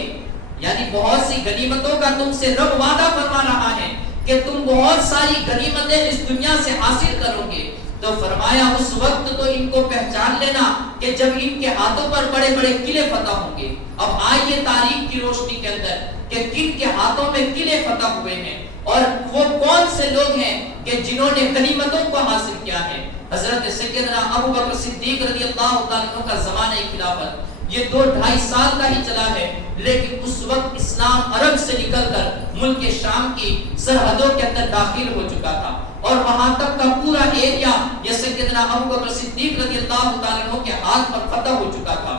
یعنی بہت سی غنیمتوں کا تم سے رب وعدہ فرما رہا ہے کہ تم بہت ساری غنیمتیں اس دنیا سے حاصل کرو گے۔ تو فرمایا اس وقت تو ان کو پہچان لینا کہ جب ان کے ہاتھوں پر بڑے بڑے قلعے فتح ہوں گے۔ اب آئیے تاریخ کی روشنی کے اندر کہ کن کے ہاتھوں میں قلعے فتح ہوئے ہیں اور وہ کون سے لوگ ہیں کہ جنہوں نے غنیمتوں کو حاصل کیا ہے۔ حضرت سیدنا ابو بکر صدیق رضی اللہ تعالیٰ عنہ کا زمانہ خلافت یہ 2-2.5 سال کا ہی چلا ہے، لیکن اس وقت اسلام عرب سے نکل کر ملک شام کی سرحدوں کے اندر داخل ہو چکا تھا اور وہاں تک کا پورا ایریا یہ سیدنا ابو بکر صدیق رضی اللہ تعالیٰ عنہ کے ہاتھ پر فتح ہو چکا تھا۔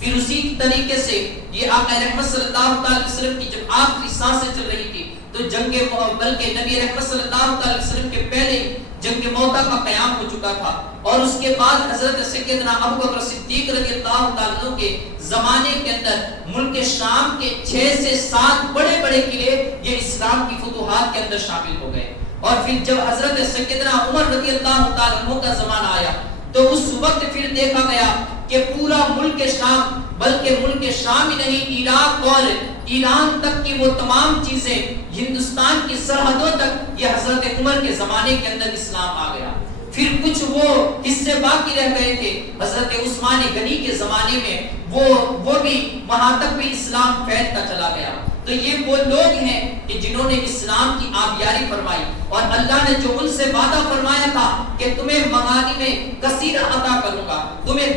پھر اسی طریقے سے یہ آقا رحمت صلی اللہ علیہ وسلم کی جب آخری سانسیں چل رہی تھی تو جنگ بلکہ نبی رحمت صلی اللہ علیہ وسلم کے پہلے جنگ موتا کا قیام ہو چکا تھا، اور اس کے بعد حضرت سیدنا ابو بکر صدیق رضی اللہ تعالیٰ عنہ کے زمانے کے اندر ملک شام کے 6 سے 7 بڑے بڑے قلعے یہ اسلام کی فتوحات کے اندر شامل ہو گئے۔ اور پھر جب حضرت سیدنا عمر رضی اللہ تعالیٰ عنہ کا زمانہ آیا تو اس وقت پھر دیکھا گیا کہ پورا ملک شام، بلکہ ملک شام ہی نہیں، عراق اور ایران تک کی وہ تمام چیزیں، ہندوستان کی سرحدوں تک یہ حضرت عمر کے زمانے کے اندر اسلام آ گیا۔ پھر کچھ وہ حصے باقی رہ گئے تھے حضرت عثمان غنی کے زمانے میں، وہ بھی وہاں تک بھی اسلام پھیلتا چلا گیا۔ تو یہ وہ لوگ ہیں کہ جنہوں نے اسلام کی آبیاری فرمائی، اور اللہ نے جو ان سے وعدہ فرمایا تھا کہ تمہیں مغانم کثیرہ عطا کروں گا، تمہیں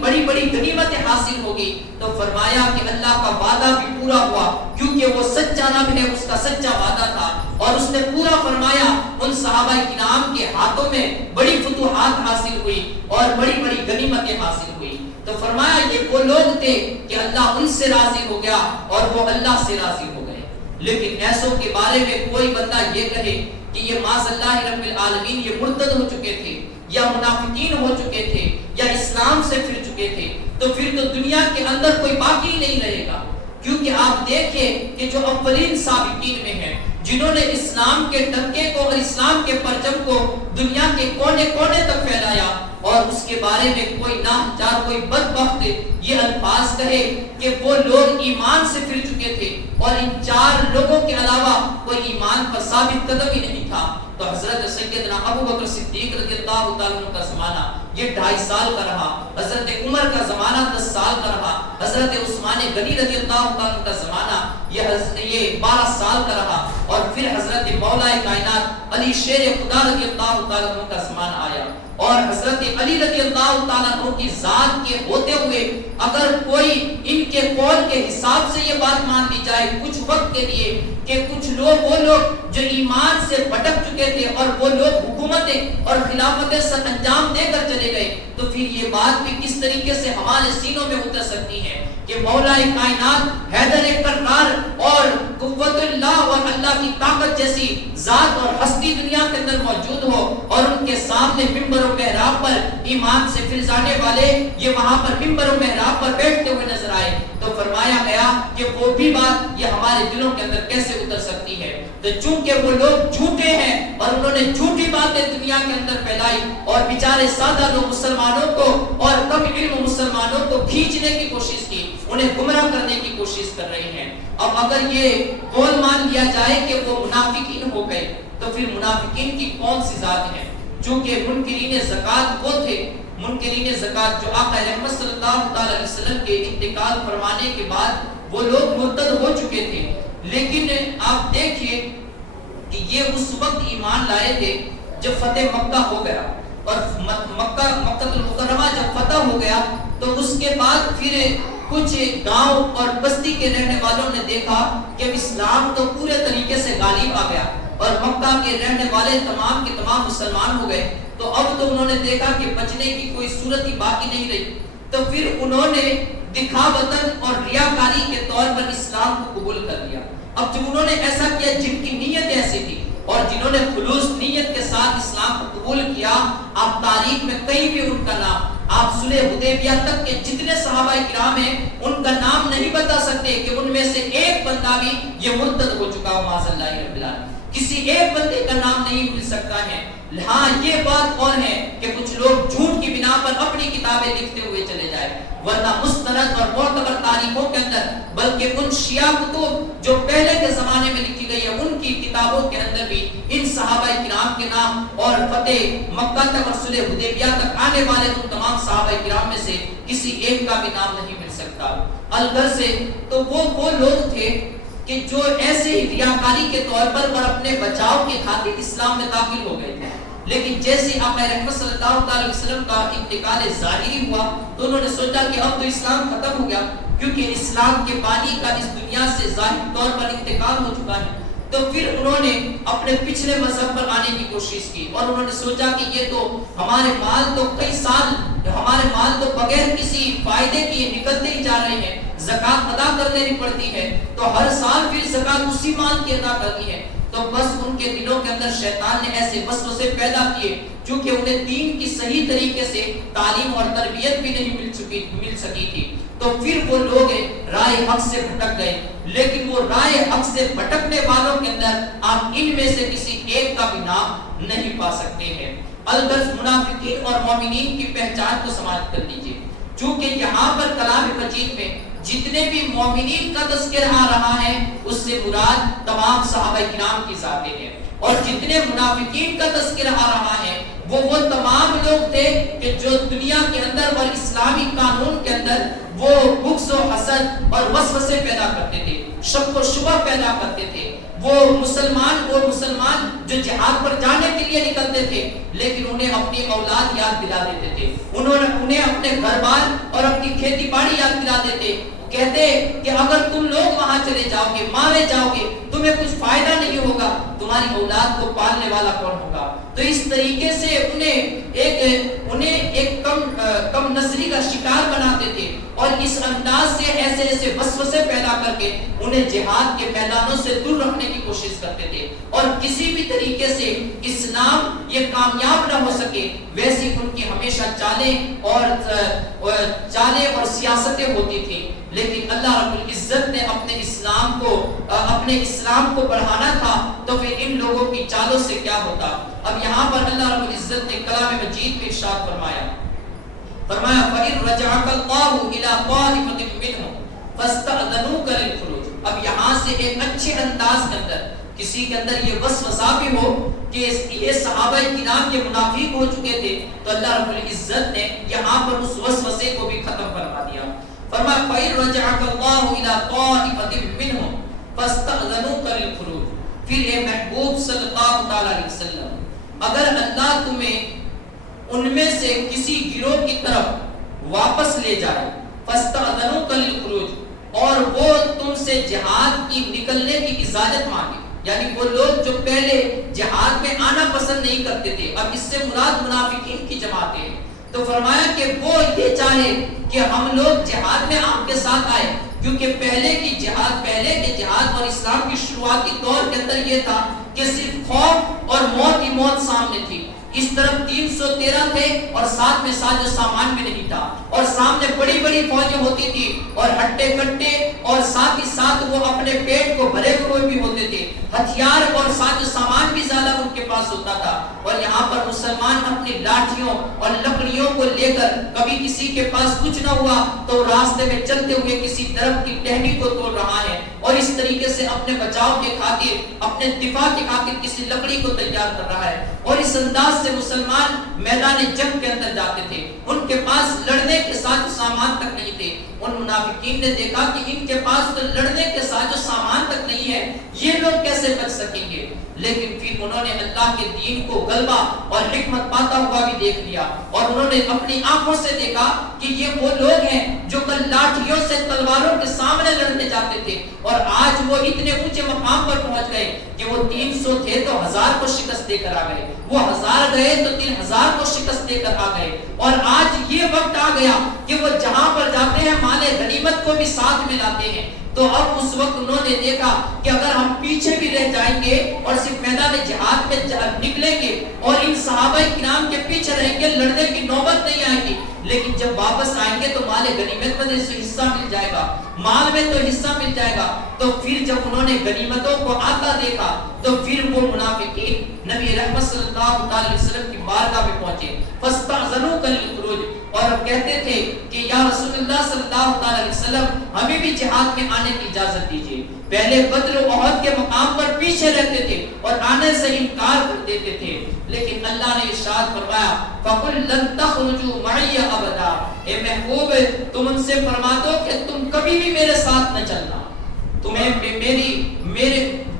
بڑی بڑی غنیمتیں حاصل ہوگی، تو فرمایا کہ اللہ کا وعدہ بھی پورا ہوا، کیونکہ وہ سچا رب ہے، اس کا سچا وعدہ تھا، اور اس نے پورا فرمایا۔ ان صحابہ کرام کے ہاتھوں میں بڑی فتوحات حاصل ہوئی اور بڑی بڑی غنیمتیں حاصل ہوئی۔ تو فرمایا یہ وہ لوگ تھے کہ اللہ ان سے راضی ہو گیا اور وہ اللہ سے راضی ہو گئے۔ لیکن ایسوں کے بارے میں کوئی بندہ یہ کہے کہ یہ معاذ اللہ رب العالمین یہ مرتد ہو چکے تھے یا منافقین ہو چکے تھے یا اسلام سے پھر چکے تھے، تو پھر تو دنیا کے اندر کوئی باقی نہیں رہے گا۔ کیونکہ آپ دیکھیں کہ جو اولین سابقین میں ہیں، جنہوں نے اسلام کے ڈنکے کو اور اسلام کے پرچم کو دنیا کے کونے کونے تک پھیلایا، اور اس کے بارے میں کوئی ناچار، کوئی بدبخت یہ الفاظ کہے کہ وہ لوگ ایمان سے پھر چکے تھے اور ان 4 لوگوں کے علاوہ کوئی ایمان پر ثابت قدم ہی نہیں تھا، تو حضرت سیدنا ابو بکر صدیق رضی اللہ تعالیٰ عنہ کا زمانہ یہ 2.5 سال کا رہا، حضرت عمر کا زمانہ 10 سال کا رہا، حضرت عثمان غنی رضی اللہ تعالیٰ عنہ کا زمانہ یہ 12 سال کا رہا، اور پھر حضرت مولا کائنات علی شیر خدا رضی اللہ تعالیٰ عنہ کا زمانہ آیا۔ اور حضرت علی رضی اللہ تعالیٰ عنہ کی ذات کے ہوتے ہوئے اگر کوئی ان کے قول کے حساب سے یہ بات مان لی جائے کچھ وقت کے لیے کہ کچھ لوگ، وہ لوگ جو ایمان سے بھٹک چکے تھے اور وہ لوگ حکومتیں اور خلافتیں سر انجام دے کر چلے گئے، تو پھر یہ بات بھی کس طریقے سے ہمارے سینوں میں اتر سکتی ہے کہ مولا کائنات حیدر کرار اور قوت اللہ اور اللہ کی طاقت جیسی ذات اور ہستی دنیا کے اندر موجود ہو، اور ان کے سامنے ممبر و محراب پر ایمان سے پھر جانے والے یہ وہاں پر ممبر و محراب پر بیٹھتے ہوئے نظر آئے، تو فرمایا گیا کہ وہ بھی بات یہ ہمارے دلوں کے اندر کیسے اتر سکتی ہے۔ تو چونکہ وہ لوگ جھوٹے ہیں اور انہوں نے جھوٹی باتیں دنیا کے اندر پھیلائی، اور بیچارے سادہ لوگ مسلمانوں کو اور کم علم مسلمانوں کو کھینچنے کی کوشش کی، انہیں گمراہ کرنے کی کوشش کر رہے ہیں۔ اب اگر یہ قول مان لیا جائے کہ وہ منافقین ہو گئے، تو پھر منافقین کی کون سی ذات ہے؟ چونکہ منکرین زکوٰۃ وہ تھے، منکرین زکوٰۃ جو آقا رحمت صلی اللہ علیہ وسلم کے انتقال فرمانے کے بعد وہ لوگ مرتد ہو چکے تھے، لیکن آپ دیکھیے کہ یہ اس وقت ایمان لائے تھے جب فتح مکہ ہو گیا، اور مکہ المکرمہ جب فتح ہو گیا تو اس کے بعد پھر کچھ گاؤں اور بستی کے رہنے والوں نے دیکھا کہ اسلام تو پورے طریقے سے غالب آ گیا اور مکہ کے رہنے والے تمام کے تمام مسلمان ہو گئے، تو اب تو انہوں نے دیکھا کہ بچنے کی کوئی صورت ہی باقی نہیں رہی، تو پھر انہوں نے دکھاوطن اور ریاکاری کے طور پر اسلام کو قبول کر لیا۔ اب جب انہوں نے ایسا کیا، جن کی نیت ایسی تھی اور جنہوں نے خلوص نیت کے ساتھ اسلام کو قبول کیا، آپ تاریخ میں کہیں بھی ان کا نام، آپ صلح حدیبیہ تک کے جتنے صحابہ کرام ہیں ان کا نام نہیں بتا سکتے کہ ان میں سے ایک بندہ بھی یہ مرتد ہو چکا ہو، معاذ اللہ رب العالمین، کسی ایک بندے کا نام نہیں مل سکتا ہے، ہاں یہ بات اور ہے کہ کچھ لوگ جھوٹ کی بنا پر اپنی کتابیں لکھتے ہوئے چلے جائیں، ورنہ مستند اور معتبر تاریخوں کے اندر بلکہ ان شیعہ کتب جو پہلے کے زمانے میں لکھی گئی ہے ان کی کتابوں کے اندر بھی ان صحابہ کرام کے نام اور فتح مکہ تک اور صلح حدیبیہ تک آنے والے ان تمام صحابہ کرام میں سے کسی ایک کا بھی نام نہیں مل سکتا۔ الغرض سے تو وہ لوگ تھے کہ جو ایسے ہی ریاکاری کے طور پر اور اپنے بچاؤ کی خاطر اسلام میں داخل ہو گئے تھے، لیکن جیسے آقا رحمت صلی اللہ علیہ وسلم کا انتقال ظاہری ہوا تو انہوں نے سوچا کہ اب تو اسلام ختم ہو گیا، کیونکہ اسلام کے بانی کا اس دنیا سے ظاہری طور پر انتقال ہو چکا ہے۔ تو پھر انہوں نے اپنے پچھلے مذہب پر آنے کی کوشش کی اور انہوں نے سوچا کہ یہ تو ہمارے مال تو کئی سال ہمارے مال تو بغیر کسی فائدے کے نکلتے ہی جا رہے ہیں، زکات ادا کر دینی پڑتی ہے، تو ہر سال پھر زکات اسی مال کی ادا کرنی ہے۔ تو بس ان کے دلوں کے اندر شیطان نے ایسے وسوسے پیدا کیے، چونکہ انہیں دین کی صحیح طریقے سے تعلیم اور تربیت بھی نہیں مل سکی تھی، تو پھر وہ لوگ رائے حق سے بھٹک گئے۔ لیکن وہ رائے حق سے بھٹکنے والوں کے اندر آپ ان میں سے کسی ایک کا بھی نام نہیں پا سکتے ہیں۔ الغرض منافقین اور مومنین کی پہچان کو سماعت کر لیجئے، چونکہ یہاں پر کلام مجید میں جتنے بھی مومنین کا تذکرہ آ رہا ہے اس سے مراد تمام صحابہ کرام کی ذاتیں ہیں، اور جتنے منافقین کا تذکرہ آ رہا ہے وہ تمام لوگ تھے کہ جو دنیا کے اندر اور اسلامی قانون کے اندر وہ بغض و حسد اور وسوسے پیدا کرتے تھے، شک و شبہ پیدا کرتے تھے۔ وہ مسلمان جو جہاد پر جانے کے لیے نکلتے تھے لیکن انہیں اپنی اولاد یاد دلا دیتے تھے، انہیں اپنے گھر بار اور اپنی کھیتی باڑی یاد دلا دیتے، کہتے کہ اگر تم لوگ وہاں چلے جاؤ گے، مارے جاؤ گے، تمہیں کچھ فائدہ نہیں ہوگا، تمہاری اولاد کو پالنے والا کون ہوگا؟ تو اس طریقے سے انہیں ایک کم نظری کا شکار بناتے تھے، اور اس انداز سے ایسے وسوسے پیدا کر کے انہیں جہاد کے میدانوں سے دور رکھنے کی کوشش کرتے تھے، اور کسی بھی طریقے سے اسلام یہ کامیاب نہ ہو سکے ویسی ان کی ہمیشہ چالیں اور سیاستیں ہوتی تھی۔ لیکن اللہ رب العزت نے اپنے اسلام کو بڑھانا تھا تو پھر ان لوگوں کی چالوں سے کیا ہوتا۔ اب یہاں پر اللہ رب العزت نے کلام مجید میں ارشاد فرمایا فَإِن رَجَعَكَ اللَّهُ إِلَىٰ طَائِفَةٍ مِّنْهُمْ فَاسْتَأْذَنُوكَ لِلْخُرُوجِ۔ اب یہاں سے ایک اچھے انداز کے اندر کسی کے اندر یہ وسوسہ بھی ہو کہ یہ صحابہ کرام یہ منافق ہو چکے تھے، تو اللہ رب العزت نے یہاں پر اس وسوسے کو بھی ختم فرما دیا۔ فرمایا فَإِن رَجَعَكَ اللَّهُ إِلَىٰ طَائِفَةٍ مِّنْهُمْ فَاسْتَأْذَنُوكَ لِلْخُرُوجِ۔ پھر اے محبوب صلی اللہ علیہ وسلم، اگر اللہ تمہیں ان میں سے کسی گروہ کی طرف واپس لے جائے، فَاسْتَأْذَنُوكَ لِلْخُرُوجِ، اور وہ تم سے جہاد کی نکلنے کی اجازت مانگے، یعنی وہ لوگ جو پہلے جہاد میں آنا پسند نہیں کرتے تھے، اب اس سے مراد منافقین کی جماعتیں ہیں، تو فرمایا کہ وہ یہ چاہے کہ ہم لوگ جہاد میں آپ کے ساتھ آئے، کیونکہ پہلے کے جہاد اور اسلام کی شروعاتی دور کے اندر یہ تھا کہ صرف خوف اور موت ہی موت سامنے تھی، اس طرف 313 تھے اور ساتھ میں ساز و سامان بھی نہیں تھا، اور سامنے بڑی بڑی فوجیں ہوتی تھی اور ہٹے کٹے، اور ساتھ ہی ساتھ وہ اپنے پیٹ کو بھرے ہوئے بھی ہوتے تھے، ہتھیار اور ساز و سامان بھی زیادہ ان کے پاس ہوتا تھا، اور یہاں پر مسلمان اپنی لاٹھیوں اور لکڑیوں کو لے کر کبھی کسی کے پاس کچھ نہ ہوا تو راستے میں چلتے ہوئے کسی درخت کی ٹہنی کو توڑ رہا ہے، اور اس طریقے سے اپنے بچاؤ کے خاطر، اپنے دفاع کے خاطر کسی لکڑی کو تیار کر رہا ہے، اور اس انداز سے مسلمان میدان جنگ کے اندر جاتے تھے، ان کے پاس لڑنے کے ساتھ سامان تک نہیں تھے۔ ان منافقین نے دیکھا کہ ان کے پاس تو لڑنے کے ساتھ سامان تک نہیں ہے، یہ لوگ کیسے بچ سکیں گے؟ لیکن پھر انہوں نے اللہ کے دین کو غلبہ اور حکمت پاتا ہوا بھی دیکھ لیا، اور انہوں نے اپنی آنکھوں سے دیکھا کہ یہ وہ لوگ ہیں جو کل لاٹھیوں سے تلواروں کے سامنے لڑنے جاتے تھے، اور آج وہ اتنے اونچے مقام پر پہنچ گئے کہ وہ 300 تھے تو 1000 کو شکست دے کر آ گئے، وہ 1000 گئے تو 3000 کو شکست دے کر آ گئے، اور آج یہ وقت آ گیا کہ وہ جہاں پر جاتے ہیں مال غنیمت کو بھی ساتھ میں لاتے ہیں۔ تو اب اس وقت انہوں نے دیکھا کہ اگر ہم پیچھے بھی رہ جائیں گے اور صرف میدان جہاد میں نکلیں گے اور ان صحابہ کرام کے پیچھے رہیں گے، لڑنے کی نوبت نہیں آئے گی، لیکن جب واپس آئیں گے تو مال غنیمت میں سے حصہ مل جائے گا، مال میں تو حصہ مل جائے گا۔ تو پھر جب انہوں نے غنیمتوں کو آتا دیکھا تو پھر وہ منافقین نبی رحمت صلی اللہ علیہ وسلم کی بارگاہ میں پہنچے، فاستأذنوک للخروج، اور کہتے تھے کہ یا رسول اللہ صلی اللہ علیہ وسلم ہمیں بھی جہاد میں آنے کی اجازت دیجیے۔ پہلے بدر و احد کے مقام پر پیچھے رہتے تھے اور آنے سے انکار کر دیتے تھے، لیکن اللہ نے ارشاد فرمایا فَقُلْ لَن تَخْرُجُوا مَعِيَّ أَبَدًا، اے محبوب تم ان سے فرما دو کہ تم کبھی بھی میرے ساتھ نہ چلنا،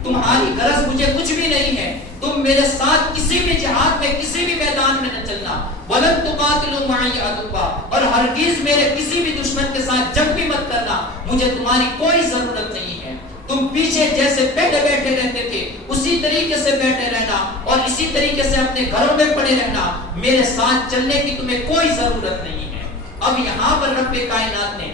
تمہاری غرض مجھے کچھ بھی نہیں ہے، تم میرے ساتھ کسی بھی جہاد میں کسی بھی میدان میں نہ چلنا، وَلَن تُقَاتِلُوا مَعِيَّ عَدُوًّا، اور ہرگز میرے کسی بھی دشمن کے ساتھ جنگ بھی مت کرنا، مجھے تمہاری کوئی ضرورت نہیں ہے۔ تم پیچھے جیسے بیٹھے رہتے تھے اسی طریقے سے بیٹھے رہنا اور اسی طریقے سے اپنے گھروں میں پڑے رہنا، میرے ساتھ چلنے کی تمہیں کوئی ضرورت نہیں ہے۔ اب یہاں پر رب کائنات نے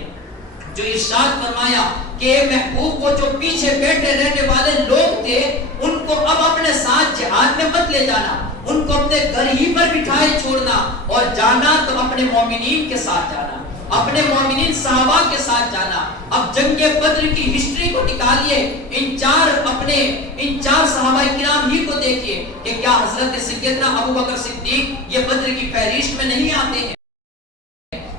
جو ارشاد فرمایا کہ محبوب کو جو پیچھے بیٹھے رہنے والے لوگ تھے ان کو اب اپنے ساتھ جہاد میں مت لے جانا، ان کو اپنے گھر ہی پر بٹھائے چھوڑنا، اور جانا تو اپنے مومنین کے ساتھ جانا، اپنے مومنین صحابہ کے ساتھ جانا۔ اب جنگ بدر کی ہسٹری کو نکالیے، ان چار صحابہ کرام ہی کو دیکھیے کہ کیا حضرت سیدنا ابو بکر صدیق یہ بدر کی فہرست میں نہیں آتے ہیں؟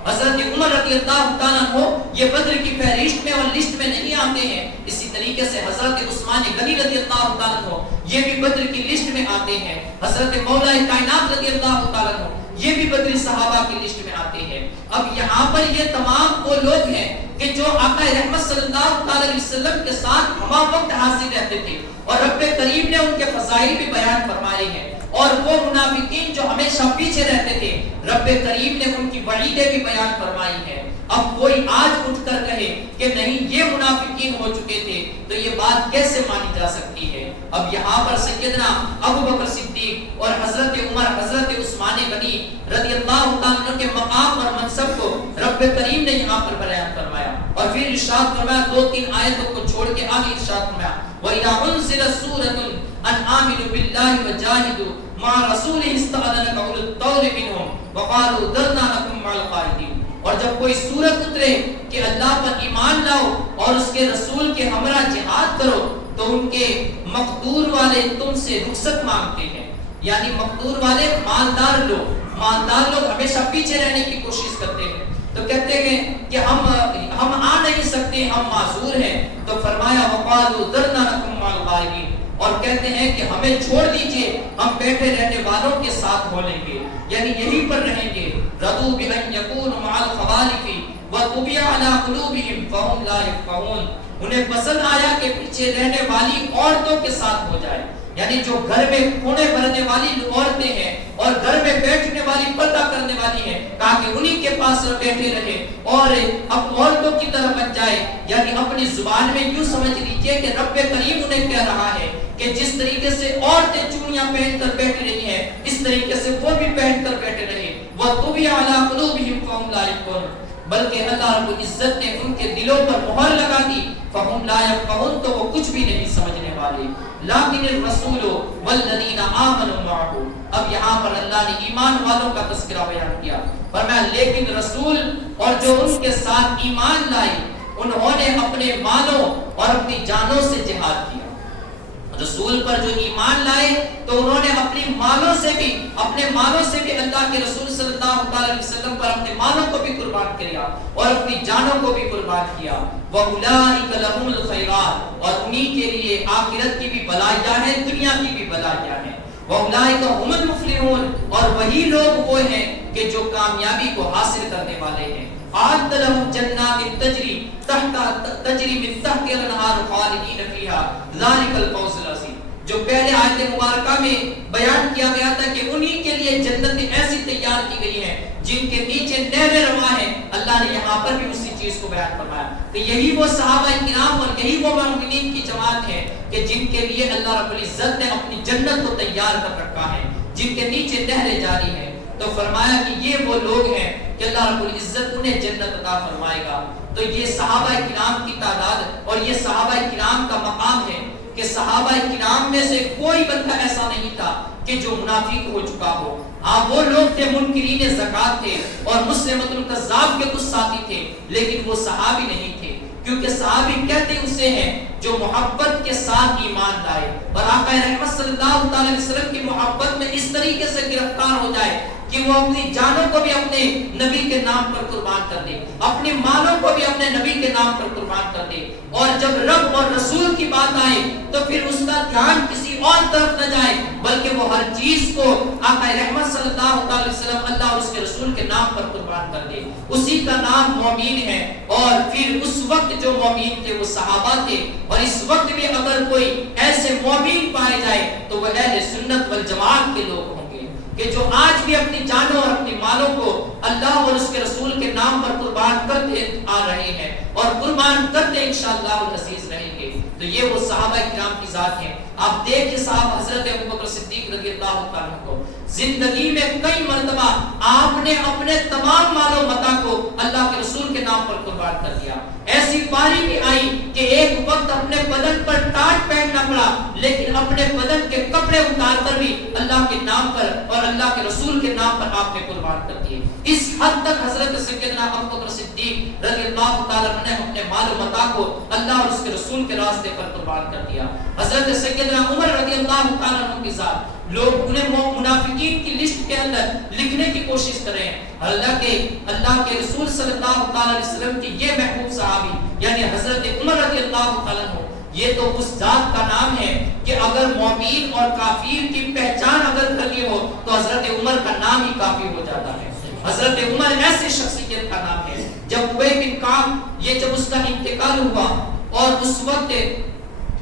حضرت عمر رضی اللہ تعالیٰ عنہ یہ بدر کی فہرست میں اور لسٹ میں نہیں آتے ہیں۔ اسی طریقے سے حضرت عثمان غنی رضی اللہ تعالیٰ عنہ یہ بھی بدر کی لسٹ میں آتے ہیں۔ حضرت مولا کائنات رضی اللہ تعالیٰ عنہ یہ بھی بدری صحابہ کی لسٹ میں آتے ہیں۔ اب یہاں پر یہ تمام وہ لوگ ہیں کہ جو آقا رحمت صلی اللہ علیہ وسلم کے ساتھ ہمہ وقت حاضر رہتے تھے، اور رب کریم نے ان کے فضائل بھی بیان فرمائے ہیں، اور وہ منافقین جو ہمیشہ پیچھے رہتے تھے رب کریم نے ان کی وعیدیں بھی بیان فرمائی ہیں۔ اب کوئی آج اٹھ کر کہے کہ نہیں یہ منافقین ہو چکے تھے تو یہ بات کیسے مانی جا سکتی ہے؟ اب یہاں پر سیدنا ابو بکر صدیق اور حضرت عمر، حضرت عثمان غنی رضی اللہ عنہ کے مقام اور منصب کو رب کریم نے یہاں پر بیان فرمایا، اور پھر ارشاد فرمایا، دو تین آیتوں کو چھوڑ کے آگے ارشاد فرمایا وَإِذَا أُنزِلَتْ سُورَةٌ أَنْ آمِنُوا بِاللَّهِ وَجَاهِدُوا مَعَ رَسُولِهِ اسْتَأْذَنَكَ أُولُو الطَّوْلِ مِنْهُمْ وَقَالُوا ذَرْنَا نَكُن مَعَ الْقَاعِدِينَ، اور جب کوئی سورت اترے کہ اللہ پر ایمان لاؤ اور اس کے رسول کے ہمراہ جہاد کرو تو ان کے مقدور والے تم سے رخصت مانگتے ہیں، یعنی مقدور والے مالدار لوگ ہمیشہ پیچھے رہنے کی کوشش کرتے ہیں، تو کہتے ہیں کہ ہم آ نہیں سکتے، ہم معذور ہیں، تو فرمایا وقالوا ذرنا نکن مع الغائبین، اور کہتے ہیں کہ ہمیں چھوڑ دیجئے، ہم بیٹھے رہنے والوں کے ساتھ ہو لیں گے، یعنی یہیں پر رہیں گے۔ رضوا بأن يكونوا مع الخوالف وطبع على قلوبهم فهم لا يفقهون، انہیں پسند آیا کہ پیچھے رہنے والی عورتوں کے ساتھ ہو جائے، یعنی جو گھر میں کونے بھرنے والی عورتیں ہیں اور گھر میں بیٹھنے والی پردہ کرنے والی ہیں، کہا کہ انہی کے پاس بیٹھے رہے اور اب عورتوں کی طرح بن جائے، یعنی اپنی زبان میں یوں سمجھ لیجئے کہ رب کریم انہیں کہہ رہا ہے کہ جس طریقے سے عورتیں چوڑیاں پہن کر بیٹھی رہی ہیں اس طریقے سے وہ بھی پہن کر بیٹھے رہے، وَطُبِعَ عَلَىٰ قُلُوبِهِمْ فَهُمْ لَا يَفْقَهُونَ، بلکہ اللہ رب العزت نے ان کے دلوں پر مہر لگا دی، فَهُمْ لَا يَفْقَهُونَ، تو وہ کچھ بھی نہیں سمجھنے والے۔ لَٰكِنِ الرَّسُولُ وَالَّذِينَ آمَنُوا مَعَهُ، اب یہاں پر اللہ نے ایمان والوں کا تذکرہ بیان کیا، فرمایا لیکن رسول اور جو ان کے ساتھ ایمان لائے انہوں نے اپنے مالوں اور اپنی جانوں سے جہاد کیا۔ رسول پر جو ایمان لائے تو انہوں نے اپنے مالوں سے بھی اللہ کے رسول صلی اللہ علیہ وسلم پر اپنے مالوں کو بھی قربان کیا اور اپنی جانوں کو بھی قربان کیا۔ وَأُولَٰئِكَ لَهُمُ الْخَيْرَاتُ، اور انہی کے لیے آخرت کی بھی بھلائیاں ہیں، دنیا کی بھی بھلائیاں ہیں۔ وَأُولَٰئِكَ هُمُ الْمُفْلِحُونَ، اور وہی لوگ وہ ہیں کہ جو کامیابی کو حاصل کرنے والے ہیں۔ أعد لهم جنات تجري من تحتها الأنهار خالدين فيها ذلك الفوز العظيم، جو پہلے آیت مبارکہ میں بیان کیا گیا تھا کہ انہی کے لیے جنتیں ایسی تیار کی گئی ہیں جن کے نیچے نہریں رواں ہیں، اللہ نے یہاں پر بھی اسی چیز کو بیان فرمایا کہ یہی وہ صحابہ کرام اور یہی وہ مومنین کی جماعت ہے کہ جن کے لیے اللہ رب العزت نے اپنی جنت کو تیار کر رکھا ہے، جن کے نیچے نہریں جاری ہیں۔ تو فرمایا کہ یہ وہ لوگ ہیں کہ اللہ رب العزت انہیں جنت عطا فرمائے گا۔ تو یہ صحابہ کرام کی تعداد اور یہ صحابہ کرام کا مقام ہے کہ صحابہ کرام میں سے کوئی بندہ ایسا نہیں تھا کہ جو منافق ہو چکا ہو. ہاں وہ لوگ تھے منکرین زکات تھے اور مسلمۃ الکذاب کے کچھ ساتھی تھے، لیکن وہ صحابی نہیں تھے، کیونکہ صحابی کہتے اسے ہیں جو محبت کے ساتھ ایمان لائے اور آقا رحمت صلی اللہ علیہ وسلم کی محبت میں اس طریقے سے گرفتار ہو جائے کہ وہ اپنی جانوں کو بھی اپنے نبی کے نام پر قربان کر دے، اپنی مالوں کو بھی اپنے نبی کے نام پر قربان کر دے، اور جب رب اور رسول کی بات آئے تو پھر اس کا دھیان کسی اور طرف نہ جائے، بلکہ وہ ہر چیز کو آقا رحمت صلی اللہ علیہ وسلم اللہ اور اس کے رسول کے نام پر قربان کر دے. اسی کا نام مومن ہے. اور پھر اس وقت جو مومن تھے وہ صحابہ تھے، اور اس وقت بھی اگر کوئی ایسے مومن پائے جائے تو وہ اہل سنت والجماعت کے لوگ ہوں گے کہ جو آج بھی اپنی جانوں اور اپنی مالوں کو اللہ اور اس کے رسول کے نام پر قربان کرتے آ رہے ہیں اور قربان کرتے انشاءاللہ العزیز رہیں گے. تو یہ وہ صحابہ کرام کی ذات ہیں. آپ دیکھیں صاحب حضرت ابوبکر صدیق رضی اللہ تعالیٰ کو زندگی میں کئی مرتبہ آپ نے اپنے تمام مال و متاع کو اللہ کے رسول کے نام پر قربان کر دیا. ایسی باری بھی آئی کہ ایک وقت اپنے بدن پر ٹاٹ پہننا پڑا، لیکن اپنے بدن کے کپڑے اتار کر بھی اللہ کے نام پر اور اللہ کے رسول کے نام پر آپ نے قربان کر دیے. اس حد تک حضرت سیدنا ابوبکر صدیق رضی اللہ تعالیٰ عنہ نے اپنے مال و متاع کو اللہ اور اس کے رسول کے راستے پر قربان کر دیا. حضرت سیدنا عمر رضی اللہ تعالیٰ عنہ کی ذات لوگ انہیں منافقین کی لسٹ کے اندر لکھنے کی کوشش کریں. اللہ کے رسول صلی اللہ علیہ وسلم کی یہ محبوب صحابی یعنی حضرت عمر رضی اللہ تعالیٰ عنہ، یہ تو اس ذات کا نام ہے کہ اگر مومن اور کافر کی پہچان اگر کرنی ہو تو حضرت عمر کا نام ہی کافی ہو جاتا ہے. حضرت عمر ایسی شخصیت کا نام ہے. جب ابی بن کعب یہ جب اس کا انتقال ہوا اور اس وقت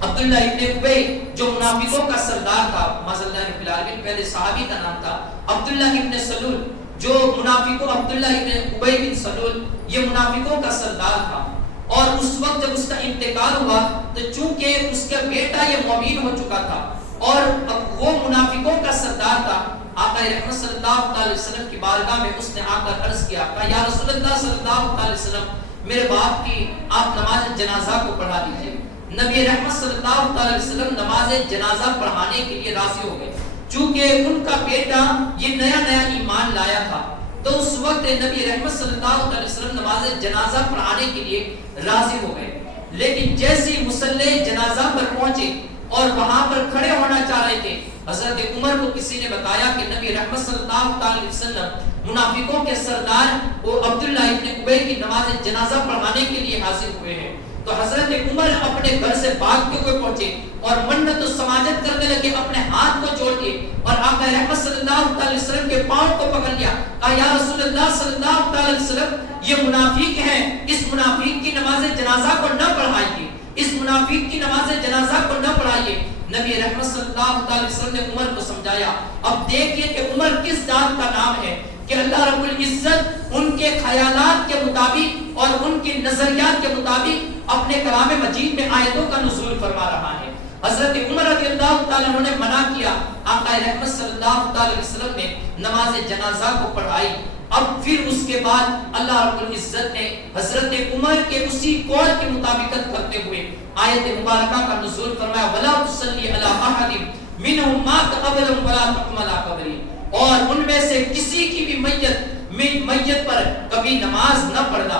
عبداللہ ابن ابی جو منافقوں کا سردار تھا، معاذاللہ رب العالمین، پہلے صحابی کا نام تھا عبداللہ ابن سلول، جو منافقوں عبداللہ ابن ابی بن سلول یہ منافقوں کا سردار تھا. اور اس وقت جب اس کا انتقال ہوا تو چونکہ اس کا بیٹا یہ مومن ہو چکا تھا اور وہ منافقوں کا سردار تھا، آقا رحمت صلی اللہ علیہ وسلم کی بارگاہ میں اس نے آ کر عرض کیا کہ یا رسول اللہ صلی اللہ علیہ وسلم میرے باپ کی آپ نماز جنازہ کو پڑھا دیجئے. نبی رحمت صلی اللہ علیہ وسلم نماز جنازہ پڑھانے کے لیے راضی ہو گئے، چونکہ ان کا بیٹا یہ نیا نیا ایمان لایا تھا. تو اس وقت نبی رحمت صلی اللہ علیہ وسلم نماز جنازہ پڑھانے کے لیے راضی ہو گئے. لیکن جیسے مصلی جنازہ پر پہنچے اور وہاں پر کھڑے ہونا چاہ رہے تھے، حضرت عمر کو کسی نے بتایا کہ نبی رحمت صلی اللہ علیہ وسلم منافقوں کے سردار وہ عبداللہ ابن ابی کی نماز جنازہ پڑھانے کے لیے حاضر ہوئے ہیں. تو حضرت عمر اپنے گھر سے بھاگتے ہوئے پہنچے اور منت و سماجت کرنے لگے، اپنے ہاتھ کو جوڑ دیے اور آقا رحمت صلی اللہ علیہ وسلم کے پاؤں کو پکڑ لیا. کہا یا رسول اللہ صلی اللہ علیہ وسلم یہ منافق ہیں، اس منافق کی نماز جنازہ کو نہ پڑھائیے، اس منافق کی نماز جنازہ کو نہ پڑھائیے. نبی رحمت صلی اللہ علیہ وسلم نے عمر کو سمجھایا. اب دیکھیے کہ عمر کس ذات کا نام ہے کہ اللہ رب العزت ان کے خیالات کے مطابق اور ان کی نظریات کے مطابق اپنے کلام مجید میں آیتوں کا نزول فرما رہا ہے. حضرت عمر رضی اللہ تعالیٰ عنہ نے منع کیا، آقا رحمت صلی اللہ علیہ وسلم نے نماز جنازہ کو پڑھائی. اب پھر اس کے بعد اللہ رب العزت نے حضرت عمر کے اسی قول کی مطابقت کرتے ہوئے آیت مبارکہ کا نزول فرمایا وَلَا تُصَلِّ عَلَىٰ أَحَدٍ مِّنْهُمْ مَاتَ أَبَدًا وَلَا تَقُمْ عَلَىٰ قَبْرِهِ، اور ان میں سے کسی کی بھی میت پر کبھی نماز نہ پڑھنا،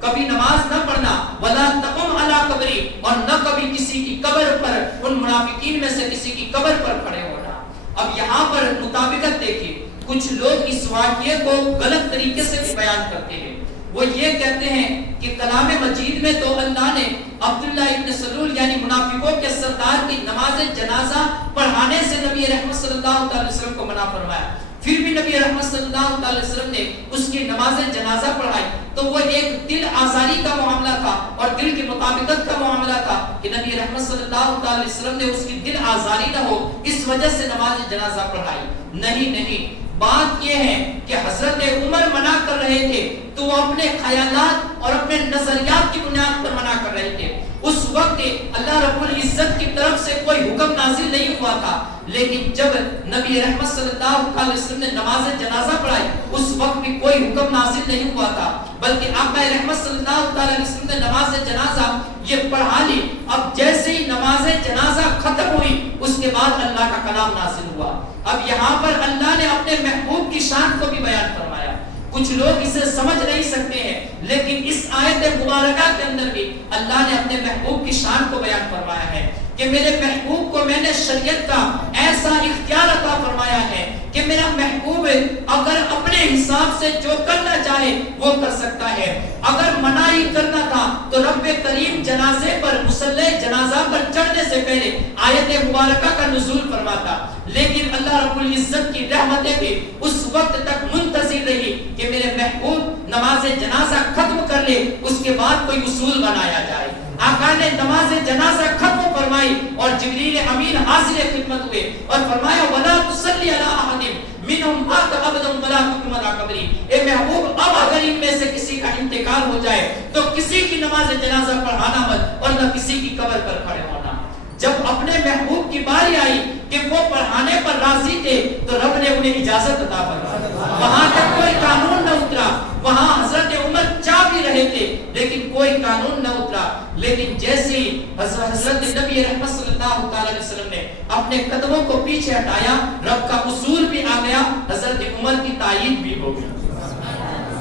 کبھی نماز نہ پڑھنا، وَلَا تَقُمْ عَلَىٰ قَبْرِهِ، اور نہ کبھی کسی کی قبر پر، ان منافقین میں سے کسی کی قبر پر کھڑے ہونا. اب یہاں پر مطابقت دیکھیے، کچھ لوگ اس واقعے کو غلط طریقے سے بیان کرتے ہیں. وہ یہ کہتے ہیں کہ کلام مجید میں تو اللہ نے عبداللہ ابن سلول یعنی منافقوں کے سردار کی نماز جنازہ پڑھانے سے نبی رحمت صلی اللہ علیہ وسلم کو منع فرمایا، پھر بھی نبی رحمت صلی اللہ علیہ وسلم نے اس کی نماز جنازہ پڑھائی. تو وہ ایک دل آزاری کا معاملہ تھا اور دل کی مطابقت کا معاملہ تھا کہ نبی رحمت صلی اللہ علیہ وسلم نے اس کی دل آزاری نہ ہو اس وجہ سے نماز جنازہ پڑھائی. نہیں، بات یہ ہے کہ حضرت عمر منع کر رہے تھے تو وہ اپنے خیالات اور اپنے نظریات کی بنیاد پر منع کر رہے تھے. اس وقت اللہ رب العزت کی طرف سے کوئی حکم نازل نہیں ہوا تھا، لیکن جب نبی رحمت صلی اللہ علیہ وسلم نے نماز جنازہ پڑھائی اس وقت بھی کوئی حکم نازل نہیں ہوا تھا، بلکہ آقا رحمت صلی اللہ علیہ وسلم نے نماز جنازہ یہ پڑھا لی. اب جیسے ہی نماز جنازہ ختم ہوئی اس اس کے بعد اللہ کا کلام نازل ہوا۔ اب یہاں پر اللہ نے اپنے محبوب کی شان کو بھی بیان فرمایا۔ کچھ لوگ اسے سمجھ نہیں سکتے ہیں، لیکن اس آیت مبارکہ کے اندر بھی اللہ نے اپنے محبوب کی شان کو بیان فرمایا ہے کہ میرے محبوب کو میں نے شریعت کا ایسا اختیار عطا فرمایا ہے کہ میرا محبوب اگر اپنے حساب سے جو کرنا چاہے وہ کر سکتا ہے۔ اگر منائی کرنا تھا تو رب کریم جنازے پر، مصلی جنازہ پر چڑھنے سے پہلے آیت مبارکہ کا نزول فرماتا، لیکن اللہ رب العزت کی رحمتیں بھی اس وقت تک منتظر رہی کہ میرے محبوب نماز جنازہ ختم کر لے، اس کے بعد کوئی اصول بنایا جائے۔ آقا نے نماز جنازہ ختم فرمائی اور جبریل امین حاضر خدمت ہوئے اور فرمایا وَلَا تُصَلِّ عَلَىٰ أَحَدٍ مِّنْهُمْ مَاتَ أَبَدًا وَلَا تَقُمْ عَلَىٰ قَبْرِهِ۔ اے محبوب، اب اگر ان میں سے کسی کا انتقال ہو جائے تو کسی کی نماز جنازہ پڑھانا مت اور نہ کسی کی قبر پر کھڑے ہونا۔ جب اپنے محبوب کی باری آئی کہ وہ پڑھانے پر راضی تھے تو رب نے انہیں اجازت عطا فرمائی۔ وہاں تک کوئی قانون نہ اترا، وہاں حضرت عمر چاہ بھی رہے تھے لیکن کوئی قانون نہ اترا، لیکن جیسے ہی حضرت نبی رحمت صلی اللہ علیہ وسلم نے اپنے قدموں کو پیچھے ہٹایا، رب کا اصول بھی آ گیا، حضرت عمر کی تائید بھی ہو گئی۔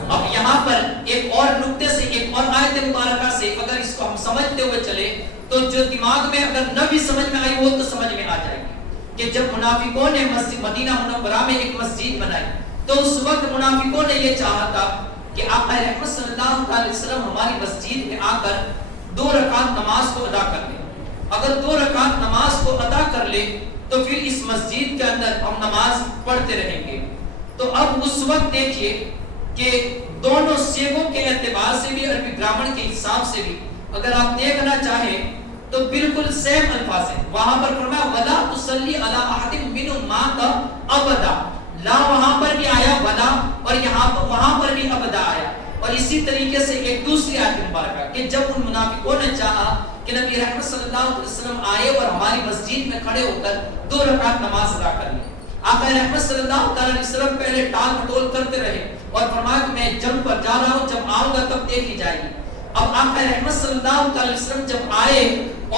اب یہاں پر ایک اور نقطے سے، ایک اور آیت مبارکہ سے اگر اس کو ہم سمجھتے ہوئے چلے تو جو دماغ میں اگر نہ بھی سمجھ میں آئی وہ تو سمجھ میں آ جائے گی کہ جب منافقوں نے مدینہ منورہ میں ایک مسجد بنائی تو اس وقت منافقوں نے یہ چاہا تھا کہ آقا رحمت صلی اللہ علیہ وسلم ہماری مسجد میں آ کر 2 رکعت نماز کو ادا کر لیں۔ اگر 2 رکعت نماز کو ادا کر لے تو پھر اس مسجد کے اندر ہم نماز پڑھتے رہیں گے۔ تو اب اس وقت دیکھیے کہ دونوں سیغوں کے اعتبار سے بھی، عربی گرامر کے حساب سے بھی اگر آپ دیکھنا چاہیں تو بالکل سیم الفاظ ہیں۔ وہاں پر فرمایا وَلَا تُصَلِّ عَلَىٰ أَحَدٍ مِّنْهُمْ مَاتَ أَبَدًا، لا وہاں پر بھی آیا ولا، اور وہاں پر بھی ابدا آیا۔ اور اسی طریقے سے ایک دوسری آیت مبارکہ کہ جب ان منافقوں نے چاہا کہ نبی رحمت صلی اللہ علیہ وسلم آئے اور ہماری مسجد میں کھڑے ہو کر 2 رکعت نماز ادا کر لی، آقا رحمت صلی اللہ علیہ وسلم پہلے ٹال مٹول کرتے رہے اور فرمایا کہ میں جنگ پر جا رہا ہوں، جب آؤں گا تب دیکھی جائے گی۔ اب آقا رحمت صلی اللہ علیہ وسلم جب آئے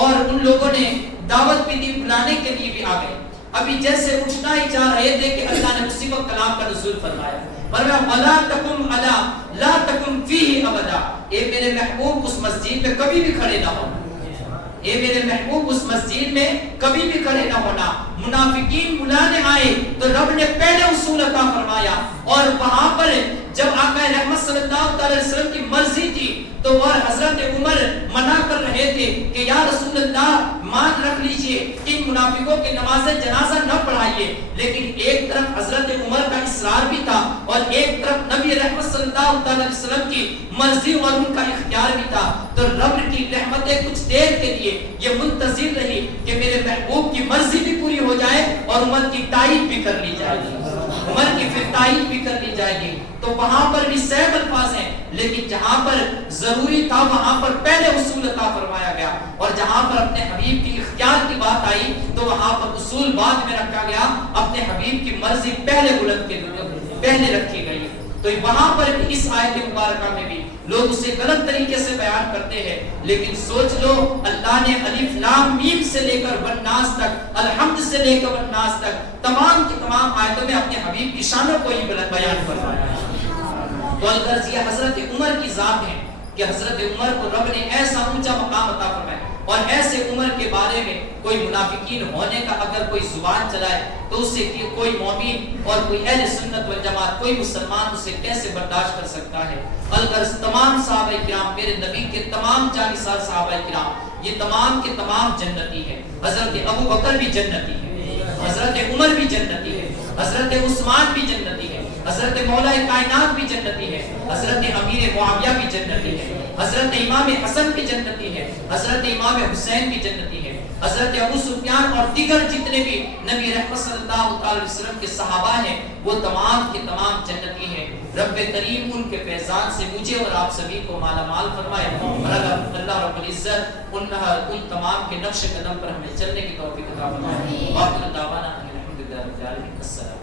اور ان لوگوں نے دعوت بھی دی، بلانے کے لیے بھی آ گئے، ابھی جیسے اٹھنا ہی چاہ رہے تھے کہ اللہ نے اسی وقت کلام کا نزول فرمایا، فرمایا وَلَا تَقُمْ عَلَىٰ لَا تَقُمْ فِيهِ أَبَدًا، اے میرے محبوب اس مسجد میں کبھی بھی کھڑے نہ ہونا، اے میرے محبوب اس مسجد میں کبھی بھی کھڑے نہ ہونا۔ منافقین بلانے آئے تو رب نے پہلے اصول عطا فرمایا، اور وہاں پر جب آقا رحمت صلی اللہ علیہ وسلم کی مرضی تھی تو وہ حضرت عمر منع کر رہے تھے کہ یا رسول اللہ مان رکھ لیجئے ان منافقوں کی نماز جنازہ نہ پڑھائیے، لیکن ایک طرف حضرت عمر کا اصرار بھی تھا اور ایک طرف نبی رحمت صلی اللہ علیہ وسلم کی مرضی اور ان کا اختیار بھی تھا، تو رب کی رحمتیں کچھ دیر کے لیے یہ منتظر رہی کہ میرے محبوب کی مرضی بھی پوری ہو جائے اور عمر کی تائید بھی کر لی جائے گی، عمر کی پھر تائید بھی کر لی جائے گی۔ تو وہاں پر بھی سیم الفاظ ہیں، لیکن جہاں پر ضروری تھا وہاں پر پہلے اصول عطا فرمایا گیا، اور جہاں پر اپنے حبیب کی اختیار کی بات آئی تو وہاں پر اصول بعد میں رکھا گیا، اپنے حبیب کی مرضی پہلے رکھی گئی۔ تو وہاں پر بھی اس آیت مبارکہ میں بھی لوگ اسے غلط طریقے سے بیان کرتے ہیں، لیکن سوچ لو اللہ نے الف لام میم سے لے کر والناس تک، الحمد سے لے کر والناس تک تمام کی تمام آیتوں میں اپنے حبیب کی شانوں کو ہی بیان فرمایا ہے۔ تو الغرض یہ حضرت عمر کی ذات ہے کہ حضرت عمر کو رب نے ایسا اونچا مقام عطا فرمایا، اور ایسے عمر کے بارے میں کوئی منافقین ہونے کا اگر کوئی زبان چلائے تو اس سے کوئی مومن اور کوئی اہل سنت والجماعت، کوئی مسلمان اسے کیسے برداشت کر سکتا ہے۔ الغرض تمام صحابہ کرام، میرے نبی کے تمام جانثار صحابہ کرام، یہ تمام کے تمام جنتی ہیں۔ حضرت ابو بکر بھی جنتی ہے، حضرت عمر بھی جنتی ہے، حضرت عثمان بھی جنتی ہے، حضرت مولا کائنات بھی جنتی ہے، حضرت امیر معاویہ بھی جنتی ہے، حضرت امام حسن بھی جنتی ہے، حضرت امام حسین بھی جنتی ہے، حضرت ابو سفیان اور دیگر جتنے بھی نبی رحمت صلی اللہ علیہ وسلم کے صحابہ ہیں وہ تمام کے تمام جنتی ہیں۔ رب کریم ان کے فیضان سے مجھے اور آپ سبھی کو مالا مال فرمائے، اور اللہ رب العزت ان تمام کے نقش قدم پر ہمیں چلنے کی توفیق عطا فرمائے۔ واخر دعوانا الحمدللہ رب العالمین۔ السلام